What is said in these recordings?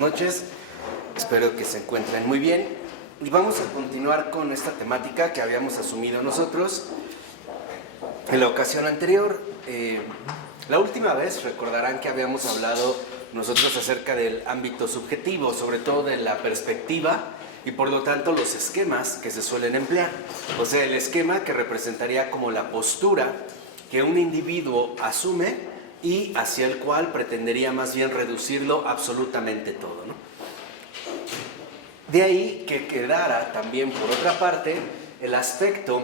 Noches, espero que se encuentren muy bien y vamos a continuar con esta temática que habíamos asumido nosotros en la ocasión anterior. La última vez recordarán que habíamos hablado nosotros acerca del ámbito subjetivo, sobre todo de la perspectiva y por lo tanto los esquemas que se suelen emplear, o sea, el esquema que representaría como la postura que un individuo asume y hacia el cual pretendería más bien reducirlo absolutamente todo, ¿no? De ahí que quedara también, por otra parte, el aspecto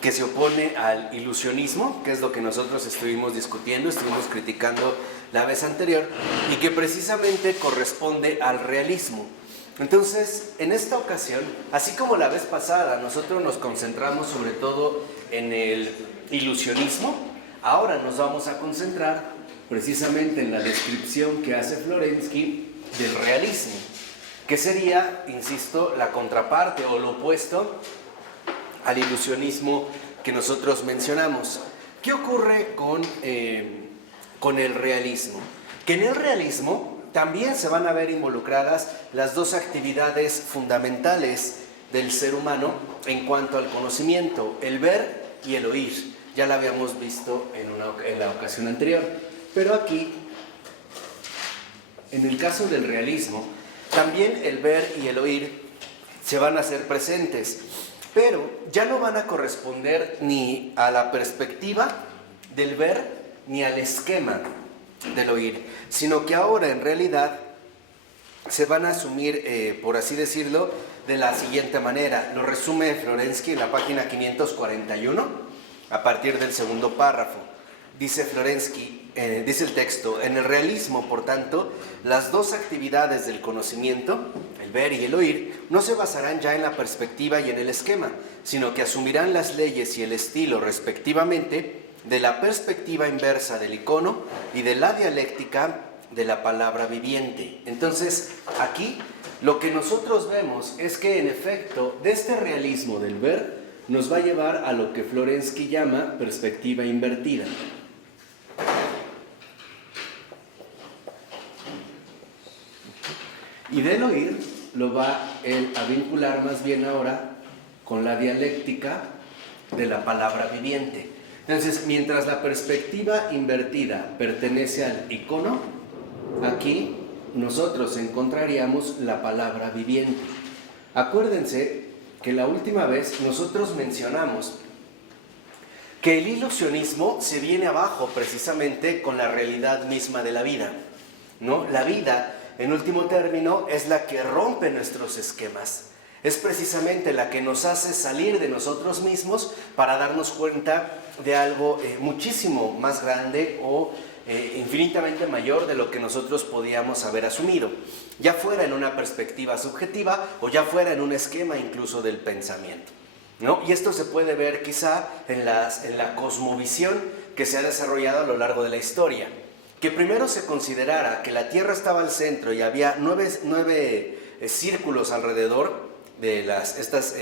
que se opone al ilusionismo, que es lo que nosotros estuvimos discutiendo, estuvimos criticando la vez anterior, y que precisamente corresponde al realismo. Entonces, en esta ocasión, así como la vez pasada, nosotros nos concentramos sobre todo en el ilusionismo. Ahora nos vamos a concentrar precisamente en la descripción que hace Florensky del realismo, que sería, insisto, la contraparte o lo opuesto al ilusionismo que nosotros mencionamos. ¿Qué ocurre con el realismo? Que en el realismo también se van a ver involucradas las dos actividades fundamentales del ser humano en cuanto al conocimiento, el ver y el oír. Ya la habíamos visto en la ocasión anterior. Pero aquí, en el caso del realismo, también el ver y el oír se van a hacer presentes, pero ya no van a corresponder ni a la perspectiva del ver ni al esquema del oír, sino que ahora en realidad se van a asumir, por así decirlo, de la siguiente manera. Lo resume Florensky en la página 541. A partir del segundo párrafo, dice Florensky, dice el texto: en el realismo, por tanto, las dos actividades del conocimiento, el ver y el oír, no se basarán ya en la perspectiva y en el esquema, sino que asumirán las leyes y el estilo, respectivamente, de la perspectiva inversa del icono y de la dialéctica de la palabra viviente. Entonces, aquí lo que nosotros vemos es que, en efecto, de este realismo del ver, nos va a llevar a lo que Florensky llama perspectiva invertida. Y del oír lo va él a vincular más bien ahora con la dialéctica de la palabra viviente. Entonces, mientras la perspectiva invertida pertenece al icono, aquí nosotros encontraríamos la palabra viviente. Acuérdense que la última vez nosotros mencionamos que el ilusionismo se viene abajo precisamente con la realidad misma de la vida, ¿no? La vida, en último término, es la que rompe nuestros esquemas, es precisamente la que nos hace salir de nosotros mismos para darnos cuenta de algo muchísimo más grande o infinitamente mayor de lo que nosotros podíamos haber asumido, ya fuera en una perspectiva subjetiva o ya fuera en un esquema incluso del pensamiento, ¿no? Y esto se puede ver quizá en la cosmovisión que se ha desarrollado a lo largo de la historia, que primero se considerara que la Tierra estaba al centro y había nueve círculos alrededor de estas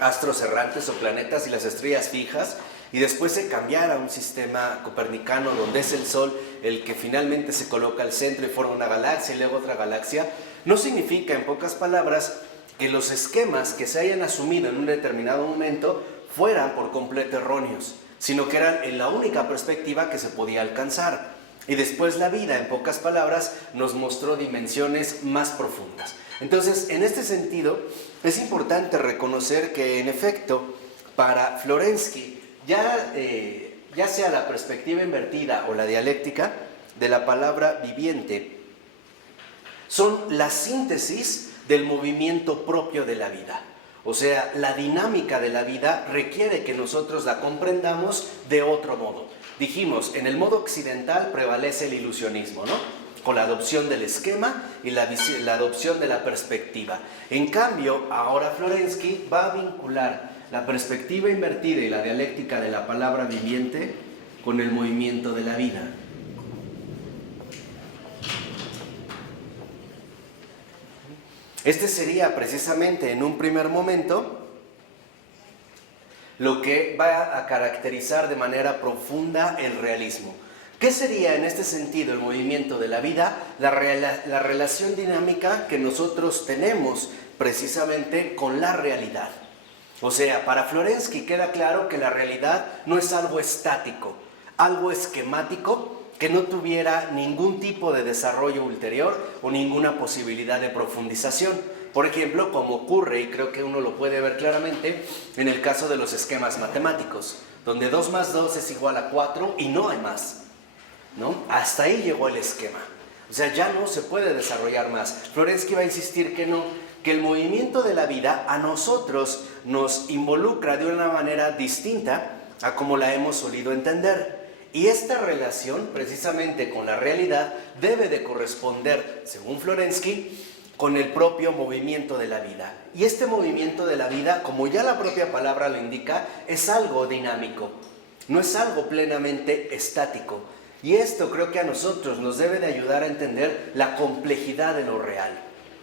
astros errantes o planetas y las estrellas fijas, y después se cambiara a un sistema copernicano donde es el Sol el que finalmente se coloca al centro y forma una galaxia y luego otra galaxia, no significa, en pocas palabras, que los esquemas que se hayan asumido en un determinado momento fueran por completo erróneos, sino que eran en la única perspectiva que se podía alcanzar. Y después la vida, en pocas palabras, nos mostró dimensiones más profundas. Entonces, en este sentido, es importante reconocer que, en efecto, para Florensky, ya sea la perspectiva invertida o la dialéctica de la palabra viviente, son la síntesis del movimiento propio de la vida. O sea, la dinámica de la vida requiere que nosotros la comprendamos de otro modo. Dijimos, en el modo occidental prevalece el ilusionismo, ¿no? Con la adopción del esquema y la adopción de la perspectiva. En cambio, ahora Florensky va a vincular la perspectiva invertida y la dialéctica de la palabra viviente con el movimiento de la vida. Este sería precisamente en un primer momento lo que va a caracterizar de manera profunda el realismo. ¿Qué sería en este sentido el movimiento de la vida? la relación dinámica que nosotros tenemos precisamente con la realidad. O sea, para Florensky queda claro que la realidad no es algo estático, algo esquemático que no tuviera ningún tipo de desarrollo ulterior o ninguna posibilidad de profundización. Por ejemplo, como ocurre, y creo que uno lo puede ver claramente, en el caso de los esquemas matemáticos, donde 2 más 2 es igual a 4 y no hay más, ¿no? Hasta ahí llegó el esquema. O sea, ya no se puede desarrollar más. Florensky va a insistir que no, que el movimiento de la vida a nosotros nos involucra de una manera distinta a como la hemos solido entender. Y esta relación, precisamente con la realidad, debe de corresponder, según Florensky, con el propio movimiento de la vida. Y este movimiento de la vida, como ya la propia palabra lo indica, es algo dinámico, no es algo plenamente estático. Y esto creo que a nosotros nos debe de ayudar a entender la complejidad de lo real.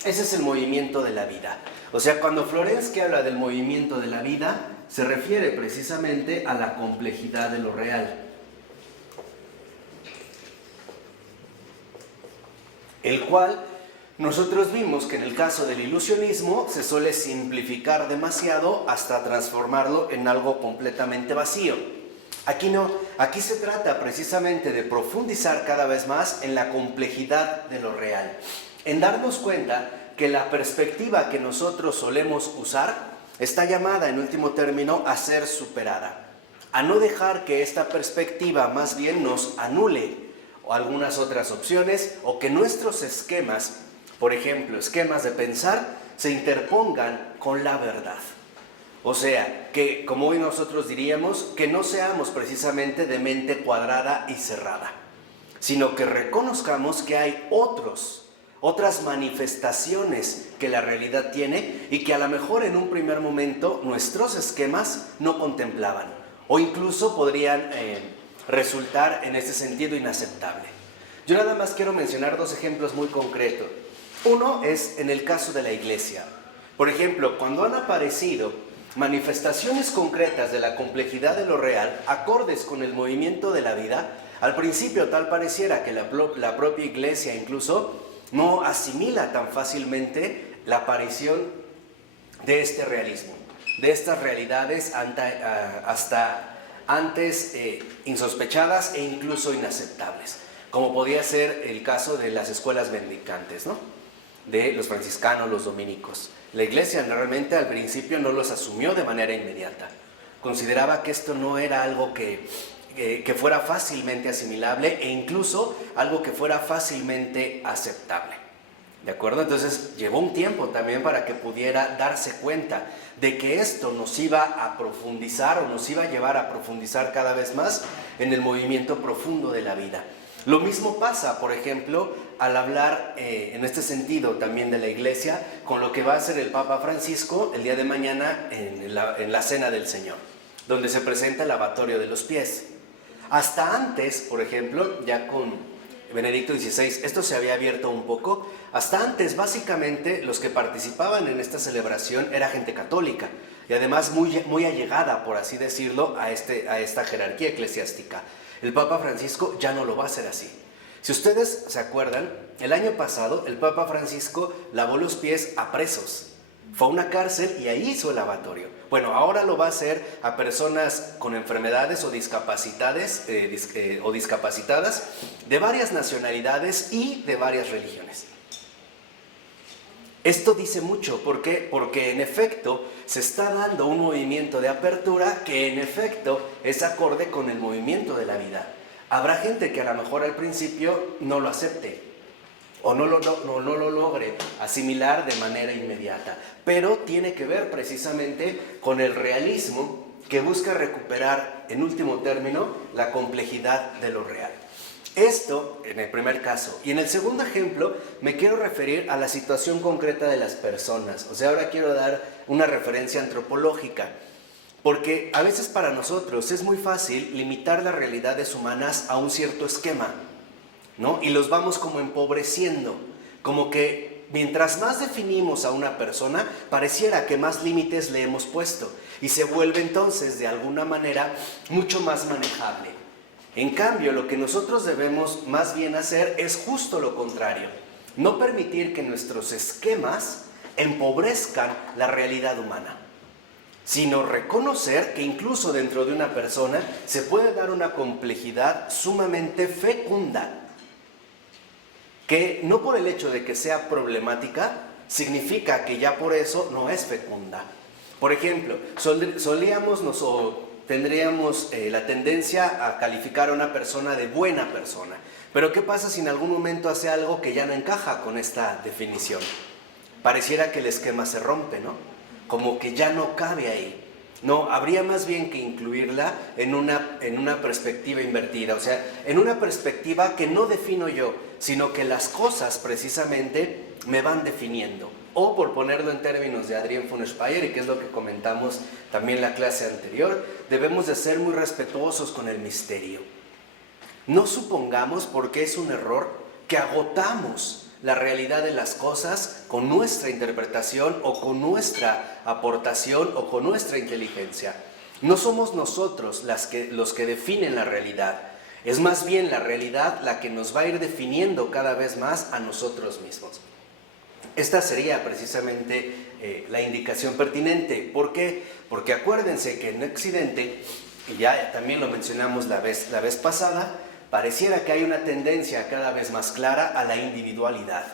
Ese es el movimiento de la vida. O sea, cuando Florensky habla del movimiento de la vida, se refiere precisamente a la complejidad de lo real. El cual nosotros vimos que en el caso del ilusionismo se suele simplificar demasiado hasta transformarlo en algo completamente vacío. Aquí no, aquí se trata precisamente de profundizar cada vez más en la complejidad de lo real, en darnos cuenta que la perspectiva que nosotros solemos usar está llamada en último término a ser superada, a no dejar que esta perspectiva más bien nos anule o algunas otras opciones, o que nuestros esquemas, por ejemplo, esquemas de pensar, se interpongan con la verdad. O sea, que como hoy nosotros diríamos, que no seamos precisamente de mente cuadrada y cerrada, sino que reconozcamos que hay otras manifestaciones que la realidad tiene y que a lo mejor en un primer momento nuestros esquemas no contemplaban, o incluso podrían resultar en ese sentido inaceptable. Yo nada más quiero mencionar 2 ejemplos muy concretos. Uno es en el caso de la iglesia. Por ejemplo, cuando han aparecido manifestaciones concretas de la complejidad de lo real, acordes con el movimiento de la vida, al principio tal pareciera que la propia iglesia incluso no asimila tan fácilmente la aparición de este realismo, de estas realidades hasta antes insospechadas e incluso inaceptables, como podía ser el caso de las escuelas mendicantes, ¿no? De los franciscanos, los dominicos. La iglesia realmente al principio no los asumió de manera inmediata. Consideraba que esto no era algo que fuera fácilmente asimilable e incluso algo que fuera fácilmente aceptable. ¿De acuerdo? Entonces llevó un tiempo también para que pudiera darse cuenta de que esto nos iba a profundizar o nos iba a llevar a profundizar cada vez más en el movimiento profundo de la vida. Lo mismo pasa, por ejemplo, al hablar en este sentido también de la iglesia, con lo que va a hacer el Papa Francisco el día de mañana en la Cena del Señor, donde se presenta el lavatorio de los pies. Hasta antes, por ejemplo, ya con Benedicto XVI, esto se había abierto un poco. Hasta antes, básicamente, los que participaban en esta celebración era gente católica y además muy allegada, por así decirlo, a esta jerarquía eclesiástica. El Papa Francisco ya no lo va a hacer así. Si ustedes se acuerdan, el año pasado el Papa Francisco lavó los pies a presos. Fue a una cárcel y ahí hizo el lavatorio. Bueno, ahora lo va a hacer a personas con enfermedades o discapacitadas de varias nacionalidades y de varias religiones. Esto dice mucho, ¿por qué? Porque en efecto se está dando un movimiento de apertura que en efecto es acorde con el movimiento de la vida. Habrá gente que a lo mejor al principio no lo acepte o no lo logre asimilar de manera inmediata, pero tiene que ver precisamente con el realismo que busca recuperar en último término la complejidad de lo real. Esto en el primer caso. Y en el segundo ejemplo me quiero referir a la situación concreta de las personas. O sea, ahora quiero dar una referencia antropológica. Porque a veces para nosotros es muy fácil limitar las realidades humanas a un cierto esquema, ¿no? Y los vamos como empobreciendo. Como que mientras más definimos a una persona, pareciera que más límites le hemos puesto. Y se vuelve entonces de alguna manera mucho más manejable. En cambio, lo que nosotros debemos más bien hacer es justo lo contrario. No permitir que nuestros esquemas empobrezcan la realidad humana, sino reconocer que incluso dentro de una persona se puede dar una complejidad sumamente fecunda, que no por el hecho de que sea problemática, significa que ya por eso no es fecunda. Por ejemplo, tendríamos la tendencia a calificar a una persona de buena persona. Pero ¿qué pasa si en algún momento hace algo que ya no encaja con esta definición? Pareciera que el esquema se rompe, ¿no? Como que ya no cabe ahí. No, habría más bien que incluirla en una perspectiva invertida, o sea, en una perspectiva que no defino yo, sino que las cosas precisamente me van definiendo. O por ponerlo en términos de Adrián von Speyer, y que es lo que comentamos también en la clase anterior, debemos de ser muy respetuosos con el misterio. No supongamos, porque es un error, que agotamos la realidad de las cosas con nuestra interpretación o con nuestra aportación o con nuestra inteligencia. No somos nosotros los que definen la realidad, es más bien la realidad la que nos va a ir definiendo cada vez más a nosotros mismos. Esta sería precisamente la indicación pertinente. ¿Por qué? Porque acuérdense que en Occidente, y ya también lo mencionamos la vez pasada, pareciera que hay una tendencia cada vez más clara a la individualidad,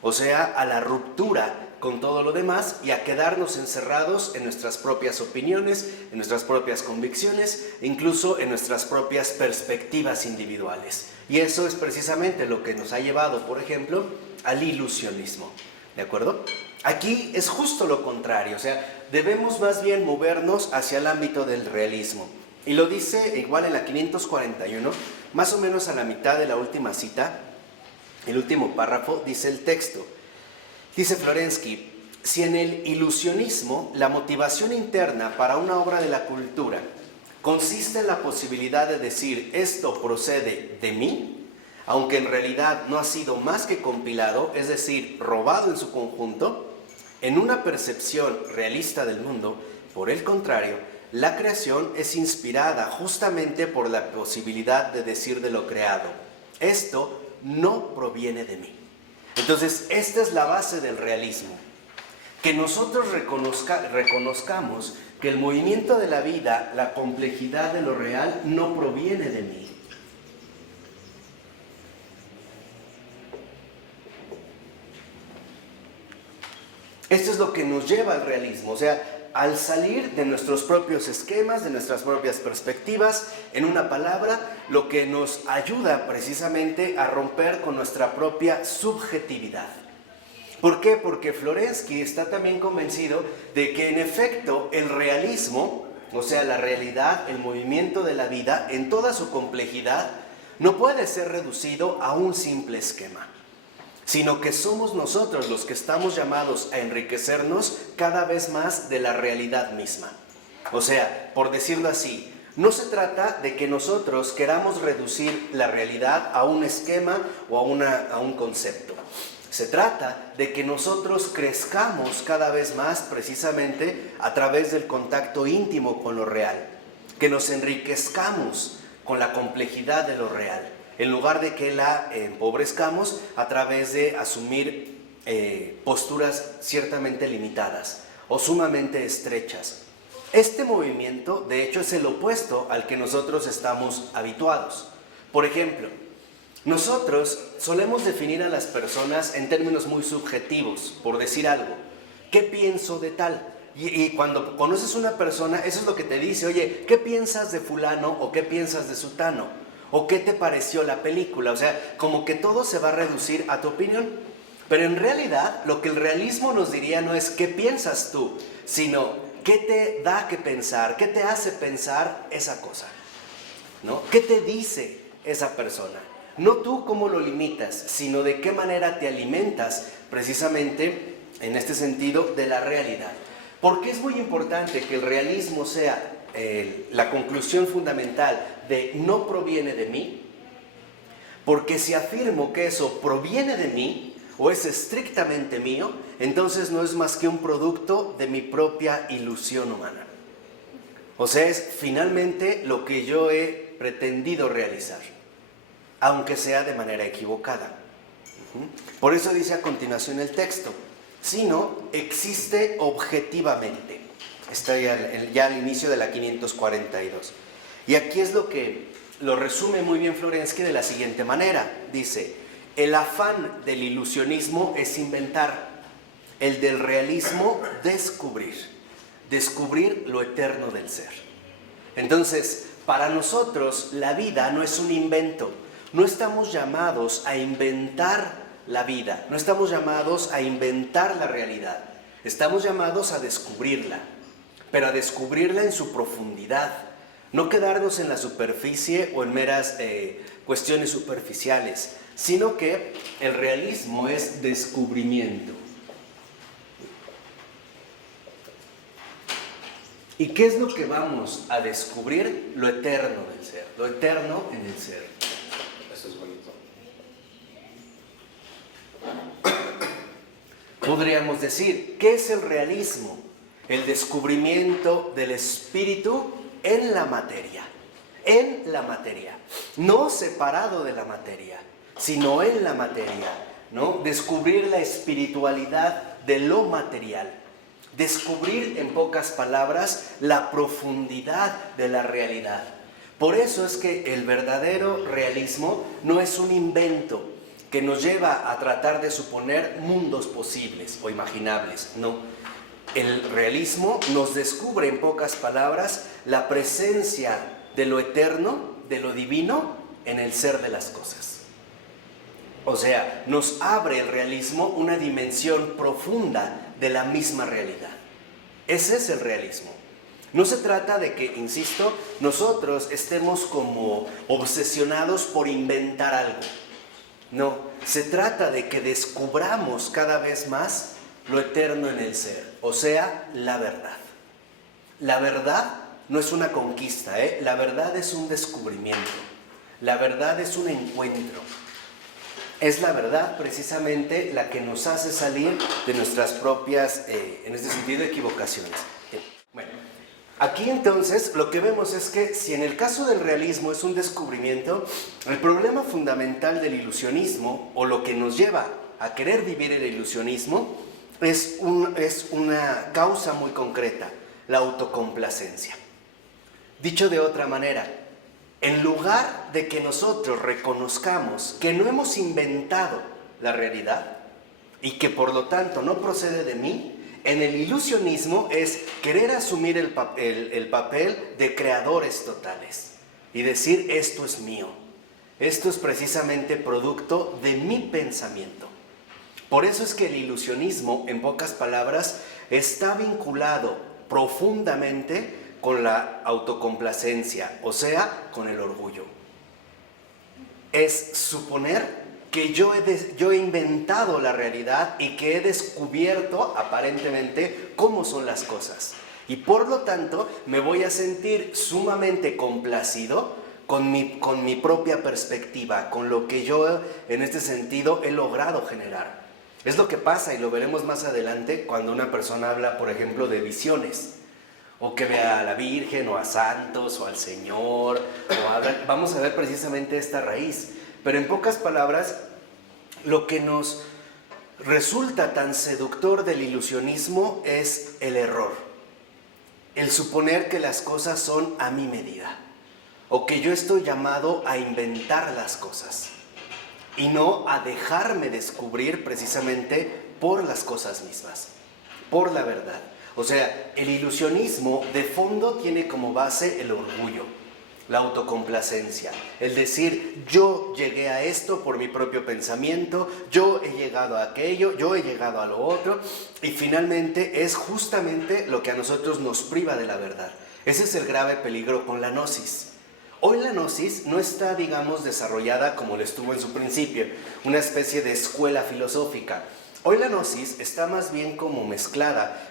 o sea, a la ruptura con todo lo demás y a quedarnos encerrados en nuestras propias opiniones, en nuestras propias convicciones, incluso en nuestras propias perspectivas individuales. Y eso es precisamente lo que nos ha llevado, por ejemplo, al ilusionismo, ¿de acuerdo? Aquí es justo lo contrario, o sea, debemos más bien movernos hacia el ámbito del realismo. Y lo dice igual en la 541, más o menos a la mitad de la última cita, el último párrafo, dice el texto. Dice Florensky, si en el ilusionismo la motivación interna para una obra de la cultura consiste en la posibilidad de decir esto procede de mí, aunque en realidad no ha sido más que compilado, es decir, robado en su conjunto, en una percepción realista del mundo, por el contrario, la creación es inspirada justamente por la posibilidad de decir de lo creado, esto no proviene de mí. Entonces, esta es la base del realismo, que nosotros reconozcamos que el movimiento de la vida, la complejidad de lo real, no proviene de mí. Esto es lo que nos lleva al realismo, o sea, al salir de nuestros propios esquemas, de nuestras propias perspectivas, en una palabra, lo que nos ayuda precisamente a romper con nuestra propia subjetividad. ¿Por qué? Porque Florensky está también convencido de que en efecto el realismo, o sea, la realidad, el movimiento de la vida, en toda su complejidad, no puede ser reducido a un simple esquema, sino que somos nosotros los que estamos llamados a enriquecernos cada vez más de la realidad misma. O sea, por decirlo así, no se trata de que nosotros queramos reducir la realidad a un esquema o a un concepto. Se trata de que nosotros crezcamos cada vez más precisamente a través del contacto íntimo con lo real, que nos enriquezcamos con la complejidad de lo real, en lugar de que la empobrezcamos a través de asumir posturas ciertamente limitadas o sumamente estrechas. Este movimiento, de hecho, es el opuesto al que nosotros estamos habituados. Por ejemplo, nosotros solemos definir a las personas en términos muy subjetivos, por decir algo. ¿Qué pienso de tal? Y cuando conoces a una persona, eso es lo que te dice, oye, ¿qué piensas de fulano o qué piensas de sutano? ¿O qué te pareció la película? O sea, como que todo se va a reducir a tu opinión. Pero en realidad, lo que el realismo nos diría no es qué piensas tú, sino qué te da que pensar, qué te hace pensar esa cosa, ¿no? ¿Qué te dice esa persona? No tú cómo lo limitas, sino de qué manera te alimentas precisamente, en este sentido, de la realidad. Porque es muy importante que el realismo sea la conclusión fundamental de no proviene de mí, porque si afirmo que eso proviene de mí o es estrictamente mío, entonces no es más que un producto de mi propia ilusión humana. O sea, es finalmente lo que yo he pretendido realizar, aunque sea de manera equivocada. Por eso dice a continuación el texto, sino existe objetivamente. Está ya al inicio de la 542. Y aquí es lo que lo resume muy bien Florensky de la siguiente manera. Dice, el afán del ilusionismo es inventar, el del realismo descubrir lo eterno del ser. Entonces, para nosotros la vida no es un invento, no estamos llamados a inventar la vida, no estamos llamados a inventar la realidad, estamos llamados a descubrirla, pero a descubrirla en su profundidad, no quedarnos en la superficie o en meras cuestiones superficiales, sino que el realismo es descubrimiento. ¿Y qué es lo que vamos a descubrir? Lo eterno del ser, lo eterno en el ser. Eso es bonito. Podríamos decir, ¿qué es el realismo? El descubrimiento del espíritu en la materia, no separado de la materia, sino en la materia, ¿no? Descubrir la espiritualidad de lo material. Descubrir, en pocas palabras, la profundidad de la realidad. Por eso es que el verdadero realismo no es un invento que nos lleva a tratar de suponer mundos posibles o imaginables, no. El realismo nos descubre, en pocas palabras, la presencia de lo eterno, de lo divino, en el ser de las cosas. O sea, nos abre el realismo una dimensión profunda de la misma realidad. Ese es el realismo. No se trata de que, insisto, nosotros estemos como obsesionados por inventar algo. No, se trata de que descubramos cada vez más lo eterno en el ser, o sea, la verdad. La verdad no es una conquista, la verdad es un descubrimiento. La verdad es un encuentro. Es la verdad precisamente la que nos hace salir de nuestras propias, en este sentido, equivocaciones. Bueno, aquí entonces lo que vemos es que si en el caso del realismo es un descubrimiento, el problema fundamental del ilusionismo, o lo que nos lleva a querer vivir el ilusionismo, es una causa muy concreta, la autocomplacencia. Dicho de otra manera, en lugar de que nosotros reconozcamos que no hemos inventado la realidad y que por lo tanto no procede de mí, en el ilusionismo es querer asumir el papel de creadores totales y decir, esto es mío, esto es precisamente producto de mi pensamiento. Por eso es que el ilusionismo, en pocas palabras, está vinculado profundamente con la autocomplacencia, o sea, con el orgullo. Es suponer que yo he inventado la realidad y que he descubierto, aparentemente, cómo son las cosas. Y por lo tanto, me voy a sentir sumamente complacido con mi propia perspectiva, con lo que yo, en este sentido, he logrado generar. Es lo que pasa, y lo veremos más adelante, cuando una persona habla, por ejemplo, de visiones. O que vea a la Virgen, o a santos, o al Señor, vamos a ver precisamente esta raíz. Pero en pocas palabras, lo que nos resulta tan seductor del ilusionismo es el error. El suponer que las cosas son a mi medida, o que yo estoy llamado a inventar las cosas, y no a dejarme descubrir precisamente por las cosas mismas, por la verdad. O sea, el ilusionismo de fondo tiene como base el orgullo, la autocomplacencia, el decir, yo llegué a esto por mi propio pensamiento, yo he llegado a aquello, yo he llegado a lo otro, y finalmente es justamente lo que a nosotros nos priva de la verdad. Ese es el grave peligro con la gnosis. Hoy la gnosis no está, digamos, desarrollada como lo estuvo en su principio, una especie de escuela filosófica. Hoy la gnosis está más bien como mezclada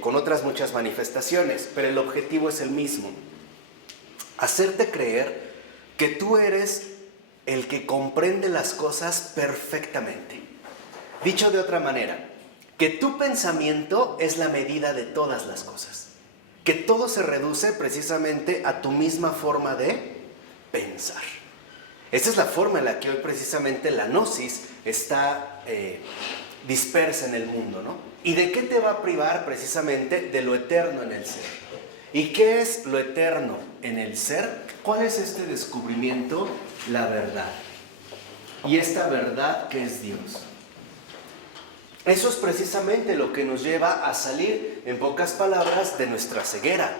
con otras muchas manifestaciones, pero el objetivo es el mismo: hacerte creer que tú eres el que comprende las cosas perfectamente. Dicho de otra manera, que tu pensamiento es la medida de todas las cosas, que todo se reduce precisamente a tu misma forma de pensar. Esta es la forma en la que hoy precisamente la gnosis está dispersa en el mundo, ¿no? ¿Y de qué te va a privar precisamente? De lo eterno en el ser. ¿Y qué es lo eterno en el ser? ¿Cuál es este descubrimiento? La verdad. Y esta verdad que es Dios. Eso es precisamente lo que nos lleva a salir, en pocas palabras, de nuestra ceguera.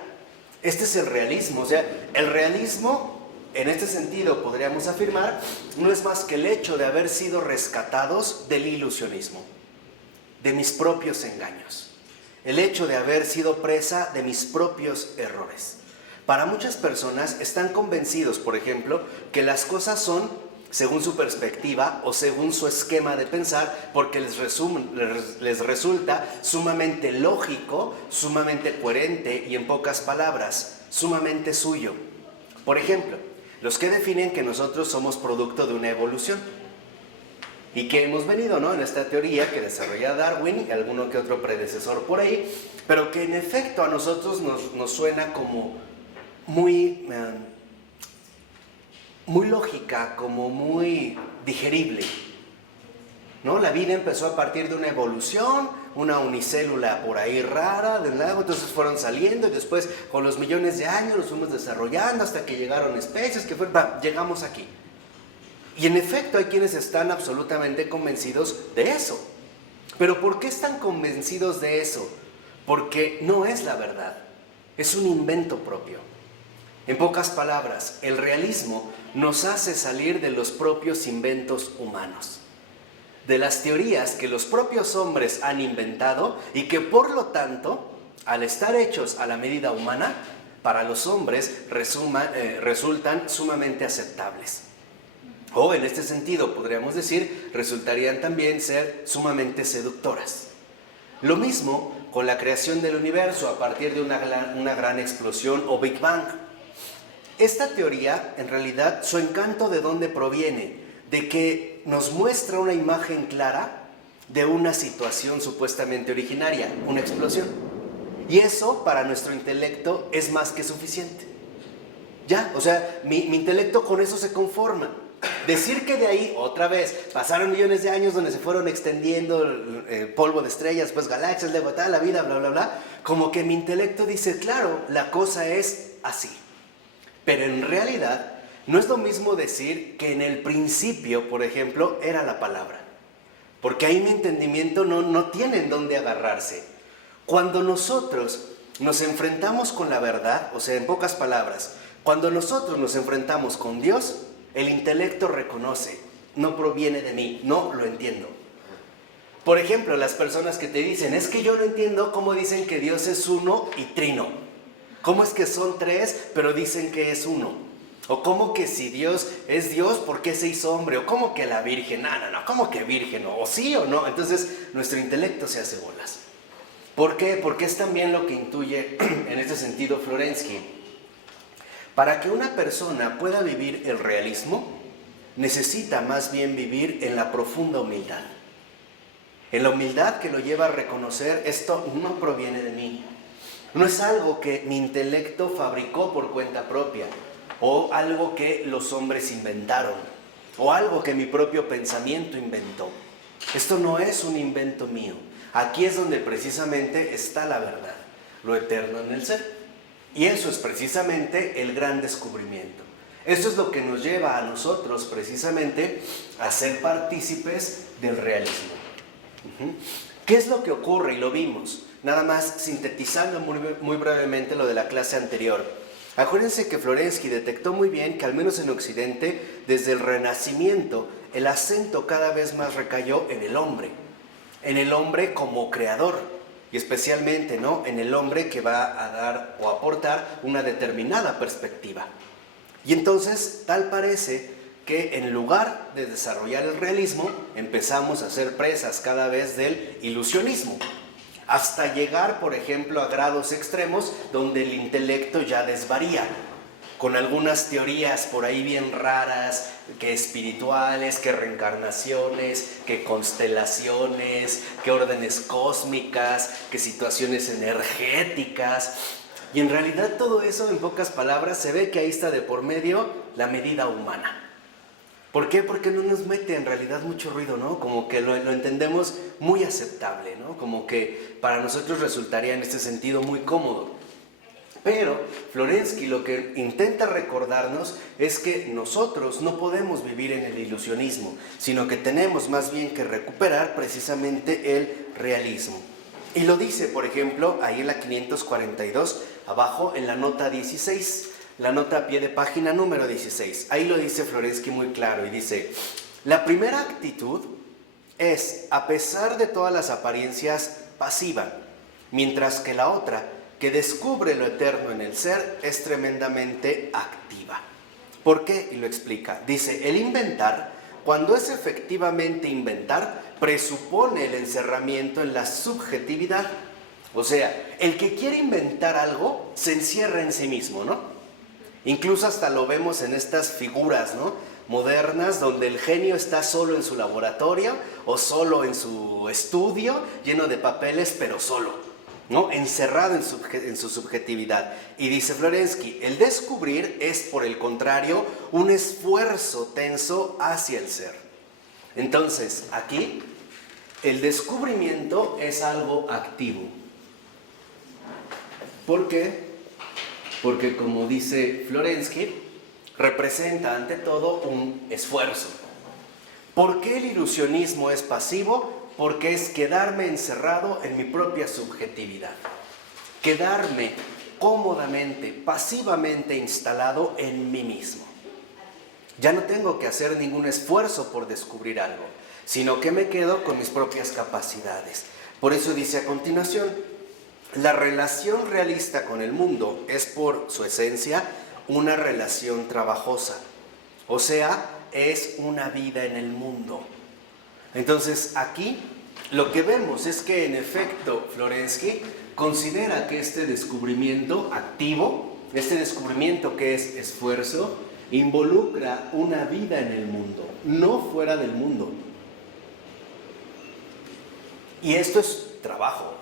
Este es el realismo. O sea, el realismo, en este sentido, podríamos afirmar, no es más que el hecho de haber sido rescatados del ilusionismo, de mis propios engaños. El hecho de haber sido presa de mis propios errores. Para muchas personas están convencidos, por ejemplo, que las cosas son según su perspectiva o según su esquema de pensar, porque les resulta sumamente lógico, sumamente coherente y, en pocas palabras, sumamente suyo. Por ejemplo, los que definen que nosotros somos producto de una evolución y que hemos venido, ¿no?, en esta teoría que desarrolla Darwin y alguno que otro predecesor por ahí, pero que en efecto a nosotros nos suena como muy lógica, como muy digerible, ¿no? La vida empezó a partir de una evolución, una unicélula por ahí rara del lago, entonces fueron saliendo y después con los millones de años los fuimos desarrollando hasta que llegaron especies, llegamos aquí. Y en efecto hay quienes están absolutamente convencidos de eso. ¿Pero por qué están convencidos de eso? Porque no es la verdad, es un invento propio. En pocas palabras, el realismo nos hace salir de los propios inventos humanos, de las teorías que los propios hombres han inventado y que por lo tanto, al estar hechos a la medida humana, para los hombres resultan sumamente aceptables. O en este sentido, podríamos decir, resultarían también ser sumamente seductoras. Lo mismo con la creación del universo a partir de una gran explosión o Big Bang. Esta teoría, en realidad, su encanto ¿de dónde proviene? De que nos muestra una imagen clara de una situación supuestamente originaria, una explosión. Y eso, para nuestro intelecto, es más que suficiente. Ya, o sea, mi intelecto con eso se conforma. Decir que de ahí, otra vez, pasaron millones de años donde se fueron extendiendo polvo de estrellas, pues galaxias, luego tal, la vida, bla, bla, bla, como que mi intelecto dice, claro, la cosa es así. Pero en realidad, no es lo mismo decir que en el principio, por ejemplo, era la palabra. Porque ahí mi entendimiento no tiene en dónde agarrarse. Cuando nosotros nos enfrentamos con la verdad, o sea, en pocas palabras, cuando nosotros nos enfrentamos con Dios, el intelecto reconoce, no proviene de mí, no lo entiendo. Por ejemplo, las personas que te dicen, es que yo no entiendo cómo dicen que Dios es uno y trino. ¿Cómo es que son tres, pero dicen que es uno? O cómo que si Dios es Dios, ¿por qué se hizo hombre? O cómo que la Virgen, no, ¿cómo que Virgen? O sí o no. Entonces, nuestro intelecto se hace bolas. ¿Por qué? Porque es también lo que intuye en este sentido Florensky. Para que una persona pueda vivir el realismo, necesita más bien vivir en la profunda humildad. En la humildad que lo lleva a reconocer, esto no proviene de mí. No es algo que mi intelecto fabricó por cuenta propia, o algo que los hombres inventaron, o algo que mi propio pensamiento inventó. Esto no es un invento mío. Aquí es donde precisamente está la verdad, lo eterno en el ser. Y eso es precisamente el gran descubrimiento. Eso es lo que nos lleva a nosotros precisamente a ser partícipes del realismo. ¿Qué es lo que ocurre? Y lo vimos. Nada más sintetizando muy brevemente lo de la clase anterior. Acuérdense que Florensky detectó muy bien que al menos en Occidente, desde el Renacimiento, el acento cada vez más recayó en el hombre como creador, y especialmente, ¿no?, en el hombre que va a dar o aportar una determinada perspectiva. Y entonces, tal parece que en lugar de desarrollar el realismo, empezamos a ser presas cada vez del ilusionismo, hasta llegar, por ejemplo, a grados extremos donde el intelecto ya desvaría, con algunas teorías por ahí bien raras, que espirituales, que reencarnaciones, que constelaciones, que órdenes cósmicas, que situaciones energéticas. Y en realidad todo eso, en pocas palabras, se ve que ahí está de por medio la medida humana. ¿Por qué? Porque no nos mete en realidad mucho ruido, ¿no? Como que lo entendemos muy aceptable, ¿no? Como que para nosotros resultaría en este sentido muy cómodo. Pero Florensky lo que intenta recordarnos es que nosotros no podemos vivir en el ilusionismo, sino que tenemos más bien que recuperar precisamente el realismo. Y lo dice, por ejemplo, ahí en la 542, abajo en la nota 16. La nota a pie de página número 16. Ahí lo dice Florensky muy claro y dice: la primera actitud es, a pesar de todas las apariencias, pasiva, mientras que la otra, que descubre lo eterno en el ser, es tremendamente activa. ¿Por qué? Y lo explica. Dice: el inventar, cuando es efectivamente inventar, presupone el encerramiento en la subjetividad. O sea, el que quiere inventar algo se encierra en sí mismo, ¿no? Incluso hasta lo vemos en estas figuras, ¿no?, modernas, donde el genio está solo en su laboratorio o solo en su estudio, lleno de papeles, pero solo, ¿no?, encerrado en su subjetividad. Y dice Florensky: el descubrir es, por el contrario, un esfuerzo tenso hacia el ser. Entonces, aquí, el descubrimiento es algo activo. ¿Por qué? Porque, como dice Florensky, representa ante todo un esfuerzo. ¿Por qué el ilusionismo es pasivo? Porque es quedarme encerrado en mi propia subjetividad. Quedarme cómodamente, pasivamente instalado en mí mismo. Ya no tengo que hacer ningún esfuerzo por descubrir algo, sino que me quedo con mis propias capacidades. Por eso dice a continuación: la relación realista con el mundo es, por su esencia, una relación trabajosa. O sea, es una vida en el mundo. Entonces, aquí lo que vemos es que, en efecto, Florensky considera que este descubrimiento activo, este descubrimiento que es esfuerzo, involucra una vida en el mundo, no fuera del mundo. Y esto es trabajo.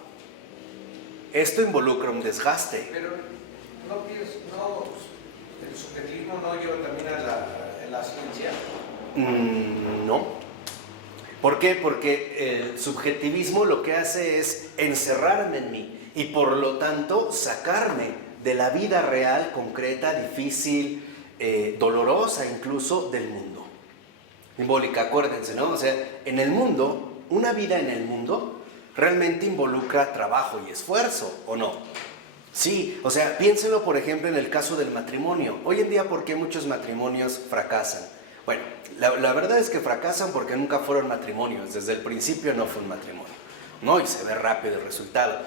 Esto involucra un desgaste. Pero el subjetivismo no lleva también a la ciencia. No. ¿Por qué? Porque el subjetivismo lo que hace es encerrarme en mí y, por lo tanto, sacarme de la vida real, concreta, difícil, dolorosa incluso, del mundo. Simbólica, acuérdense, ¿no? O sea, en el mundo, una vida en el mundo realmente involucra trabajo y esfuerzo, ¿o no? Sí, o sea, piénsenlo, por ejemplo, en el caso del matrimonio. Hoy en día, ¿por qué muchos matrimonios fracasan? Bueno, la verdad es que fracasan porque nunca fueron matrimonios. Desde el principio no fue un matrimonio, ¿no? Y se ve rápido el resultado.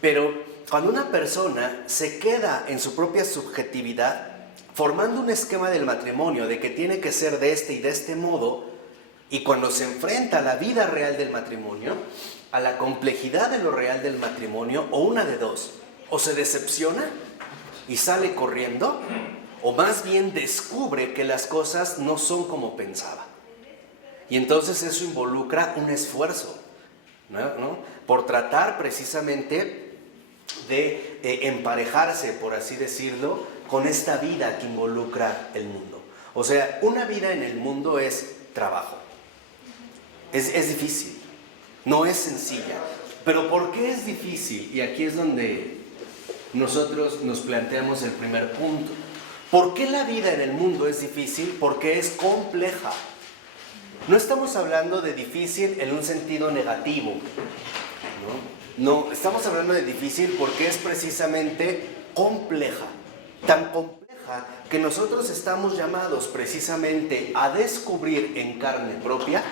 Pero cuando una persona se queda en su propia subjetividad, formando un esquema del matrimonio de que tiene que ser de este y de este modo, y cuando se enfrenta a la vida real del matrimonio, a la complejidad de lo real del matrimonio, o una de dos: o se decepciona y sale corriendo, o más bien descubre que las cosas no son como pensaba. Y entonces eso involucra un esfuerzo, ¿no? Por tratar precisamente de emparejarse, por así decirlo, con esta vida que involucra el mundo. O sea, una vida en el mundo es trabajo. Es difícil. No es sencilla. Pero ¿por qué es difícil? Y aquí es donde nosotros nos planteamos el primer punto. ¿Por qué la vida en el mundo es difícil? Porque es compleja. No estamos hablando de difícil en un sentido negativo, ¿no? No, estamos hablando de difícil porque es precisamente compleja. Tan compleja que nosotros estamos llamados precisamente a descubrir en carne propia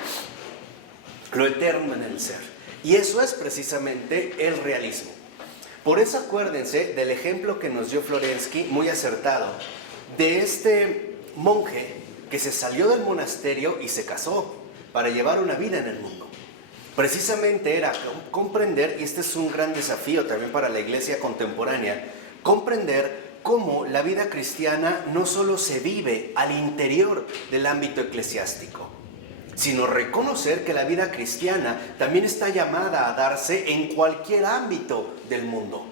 lo eterno en el ser. Y eso es precisamente el realismo. Por eso acuérdense del ejemplo que nos dio Florensky, muy acertado, de este monje que se salió del monasterio y se casó para llevar una vida en el mundo. Precisamente era comprender, y este es un gran desafío también para la iglesia contemporánea, comprender cómo la vida cristiana no solo se vive al interior del ámbito eclesiástico, sino reconocer que la vida cristiana también está llamada a darse en cualquier ámbito del mundo.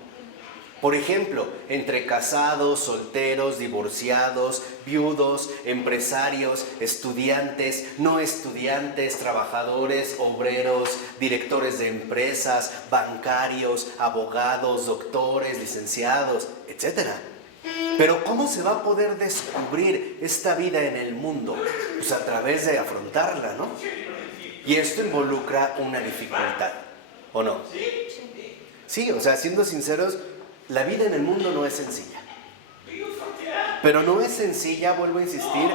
Por ejemplo, entre casados, solteros, divorciados, viudos, empresarios, estudiantes, no estudiantes, trabajadores, obreros, directores de empresas, bancarios, abogados, doctores, licenciados, etc. Pero ¿cómo se va a poder descubrir esta vida en el mundo? Pues a través de afrontarla, ¿no? Y esto involucra una dificultad, ¿o no? Sí, o sea, siendo sinceros, la vida en el mundo no es sencilla. Pero no es sencilla, vuelvo a insistir,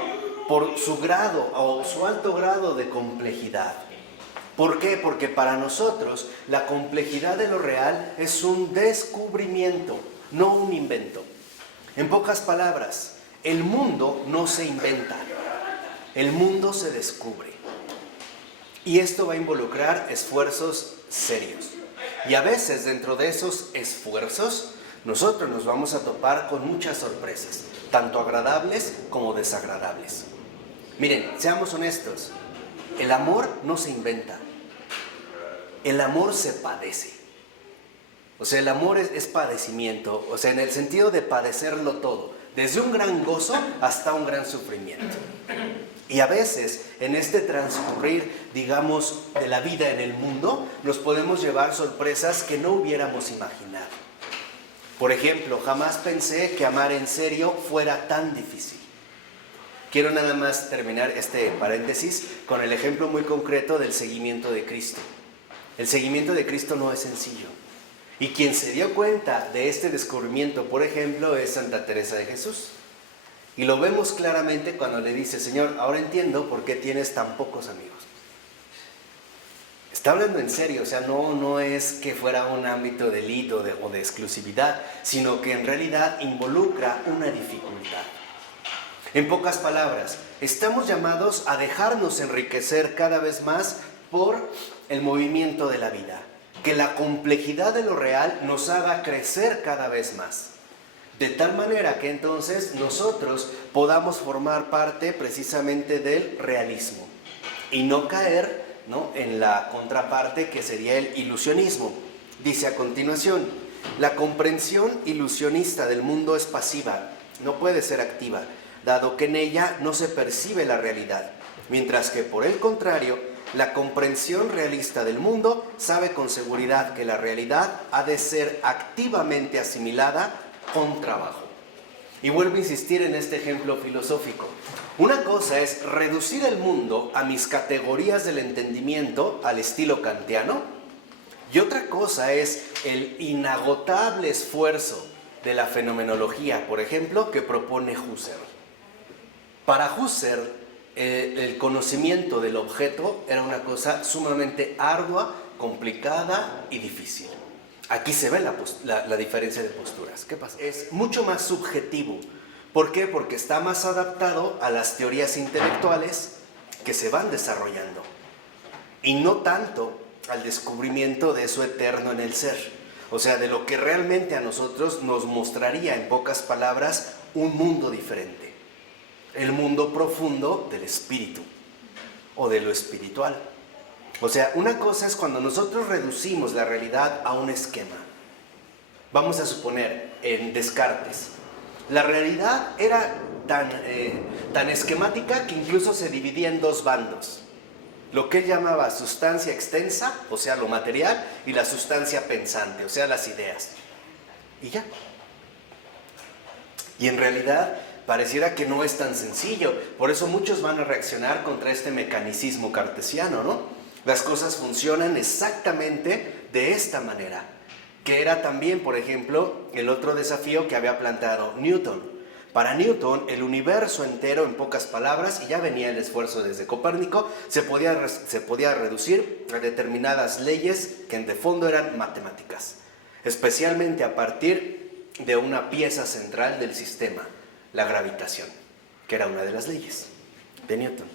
por su grado o su alto grado de complejidad. ¿Por qué? Porque para nosotros la complejidad de lo real es un descubrimiento, no un invento. En pocas palabras, el mundo no se inventa, el mundo se descubre. Y esto va a involucrar esfuerzos serios. Y a veces dentro de esos esfuerzos, nosotros nos vamos a topar con muchas sorpresas, tanto agradables como desagradables. Miren, seamos honestos, el amor no se inventa, el amor se padece. O sea, el amor es padecimiento, o sea, en el sentido de padecerlo todo, desde un gran gozo hasta un gran sufrimiento. Y a veces, en este transcurrir, digamos, de la vida en el mundo, nos podemos llevar sorpresas que no hubiéramos imaginado. Por ejemplo, jamás pensé que amar en serio fuera tan difícil. Quiero nada más terminar este paréntesis con el ejemplo muy concreto del seguimiento de Cristo. El seguimiento de Cristo no es sencillo. Y quien se dio cuenta de este descubrimiento, por ejemplo, es Santa Teresa de Jesús. Y lo vemos claramente cuando le dice: Señor, ahora entiendo por qué tienes tan pocos amigos. Está hablando en serio, o sea, no es que fuera un ámbito de élite o de exclusividad, sino que en realidad involucra una dificultad. En pocas palabras, estamos llamados a dejarnos enriquecer cada vez más por el movimiento de la vida. Que la complejidad de lo real nos haga crecer cada vez más. De tal manera que entonces nosotros podamos formar parte precisamente del realismo y no caer, ¿no?, en la contraparte que sería el ilusionismo. Dice a continuación: la comprensión ilusionista del mundo es pasiva, no puede ser activa, dado que en ella no se percibe la realidad, mientras que por el contrario, la comprensión realista del mundo sabe con seguridad que la realidad ha de ser activamente asimilada con trabajo. Y vuelvo a insistir en este ejemplo filosófico. Una cosa es reducir el mundo a mis categorías del entendimiento al estilo kantiano, y otra cosa es el inagotable esfuerzo de la fenomenología, por ejemplo, que propone Husserl. Para Husserl, el conocimiento del objeto era una cosa sumamente ardua, complicada y difícil. Aquí se ve la diferencia de posturas. ¿Qué pasa? Es mucho más subjetivo. ¿Por qué? Porque está más adaptado a las teorías intelectuales que se van desarrollando y no tanto al descubrimiento de eso eterno en el ser. O sea, de lo que realmente a nosotros nos mostraría, en pocas palabras, un mundo diferente. El mundo profundo del espíritu o de lo espiritual. O sea, una cosa es cuando nosotros reducimos la realidad a un esquema. Vamos a suponer, en Descartes, la realidad era tan esquemática que incluso se dividía en dos bandos. Lo que él llamaba sustancia extensa, o sea, lo material, y la sustancia pensante, o sea, las ideas. Y ya. Y en realidad pareciera que no es tan sencillo. Por eso muchos van a reaccionar contra este mecanicismo cartesiano, ¿no? Las cosas funcionan exactamente de esta manera, que era también, por ejemplo, el otro desafío que había planteado Newton. Para Newton, el universo entero, en pocas palabras, y ya venía el esfuerzo desde Copérnico, se podía reducir a determinadas leyes que en de fondo eran matemáticas, especialmente a partir de una pieza central del sistema, la gravitación, que era una de las leyes de Newton.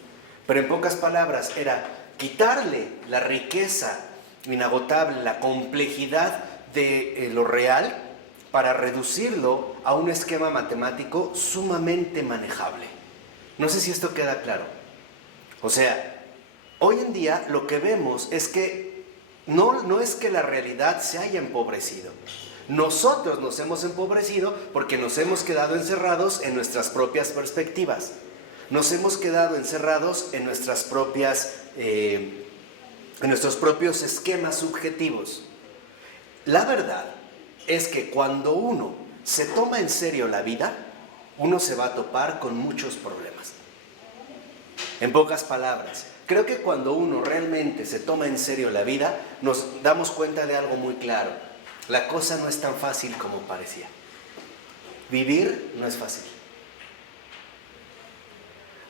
Pero en pocas palabras era quitarle la riqueza inagotable, la complejidad de lo real para reducirlo a un esquema matemático sumamente manejable. No sé si esto queda claro. O sea, hoy en día lo que vemos es que no es que la realidad se haya empobrecido, Nosotros nos hemos empobrecido porque nos hemos quedado encerrados en nuestras propias perspectivas. Nos hemos quedado encerrados en nuestras propias, en nuestros propios esquemas subjetivos. La verdad es que cuando uno se toma en serio la vida, uno se va a topar con muchos problemas. En pocas palabras, creo que cuando uno realmente se toma en serio la vida, nos damos cuenta de algo muy claro. La cosa no es tan fácil como parecía. Vivir no es fácil.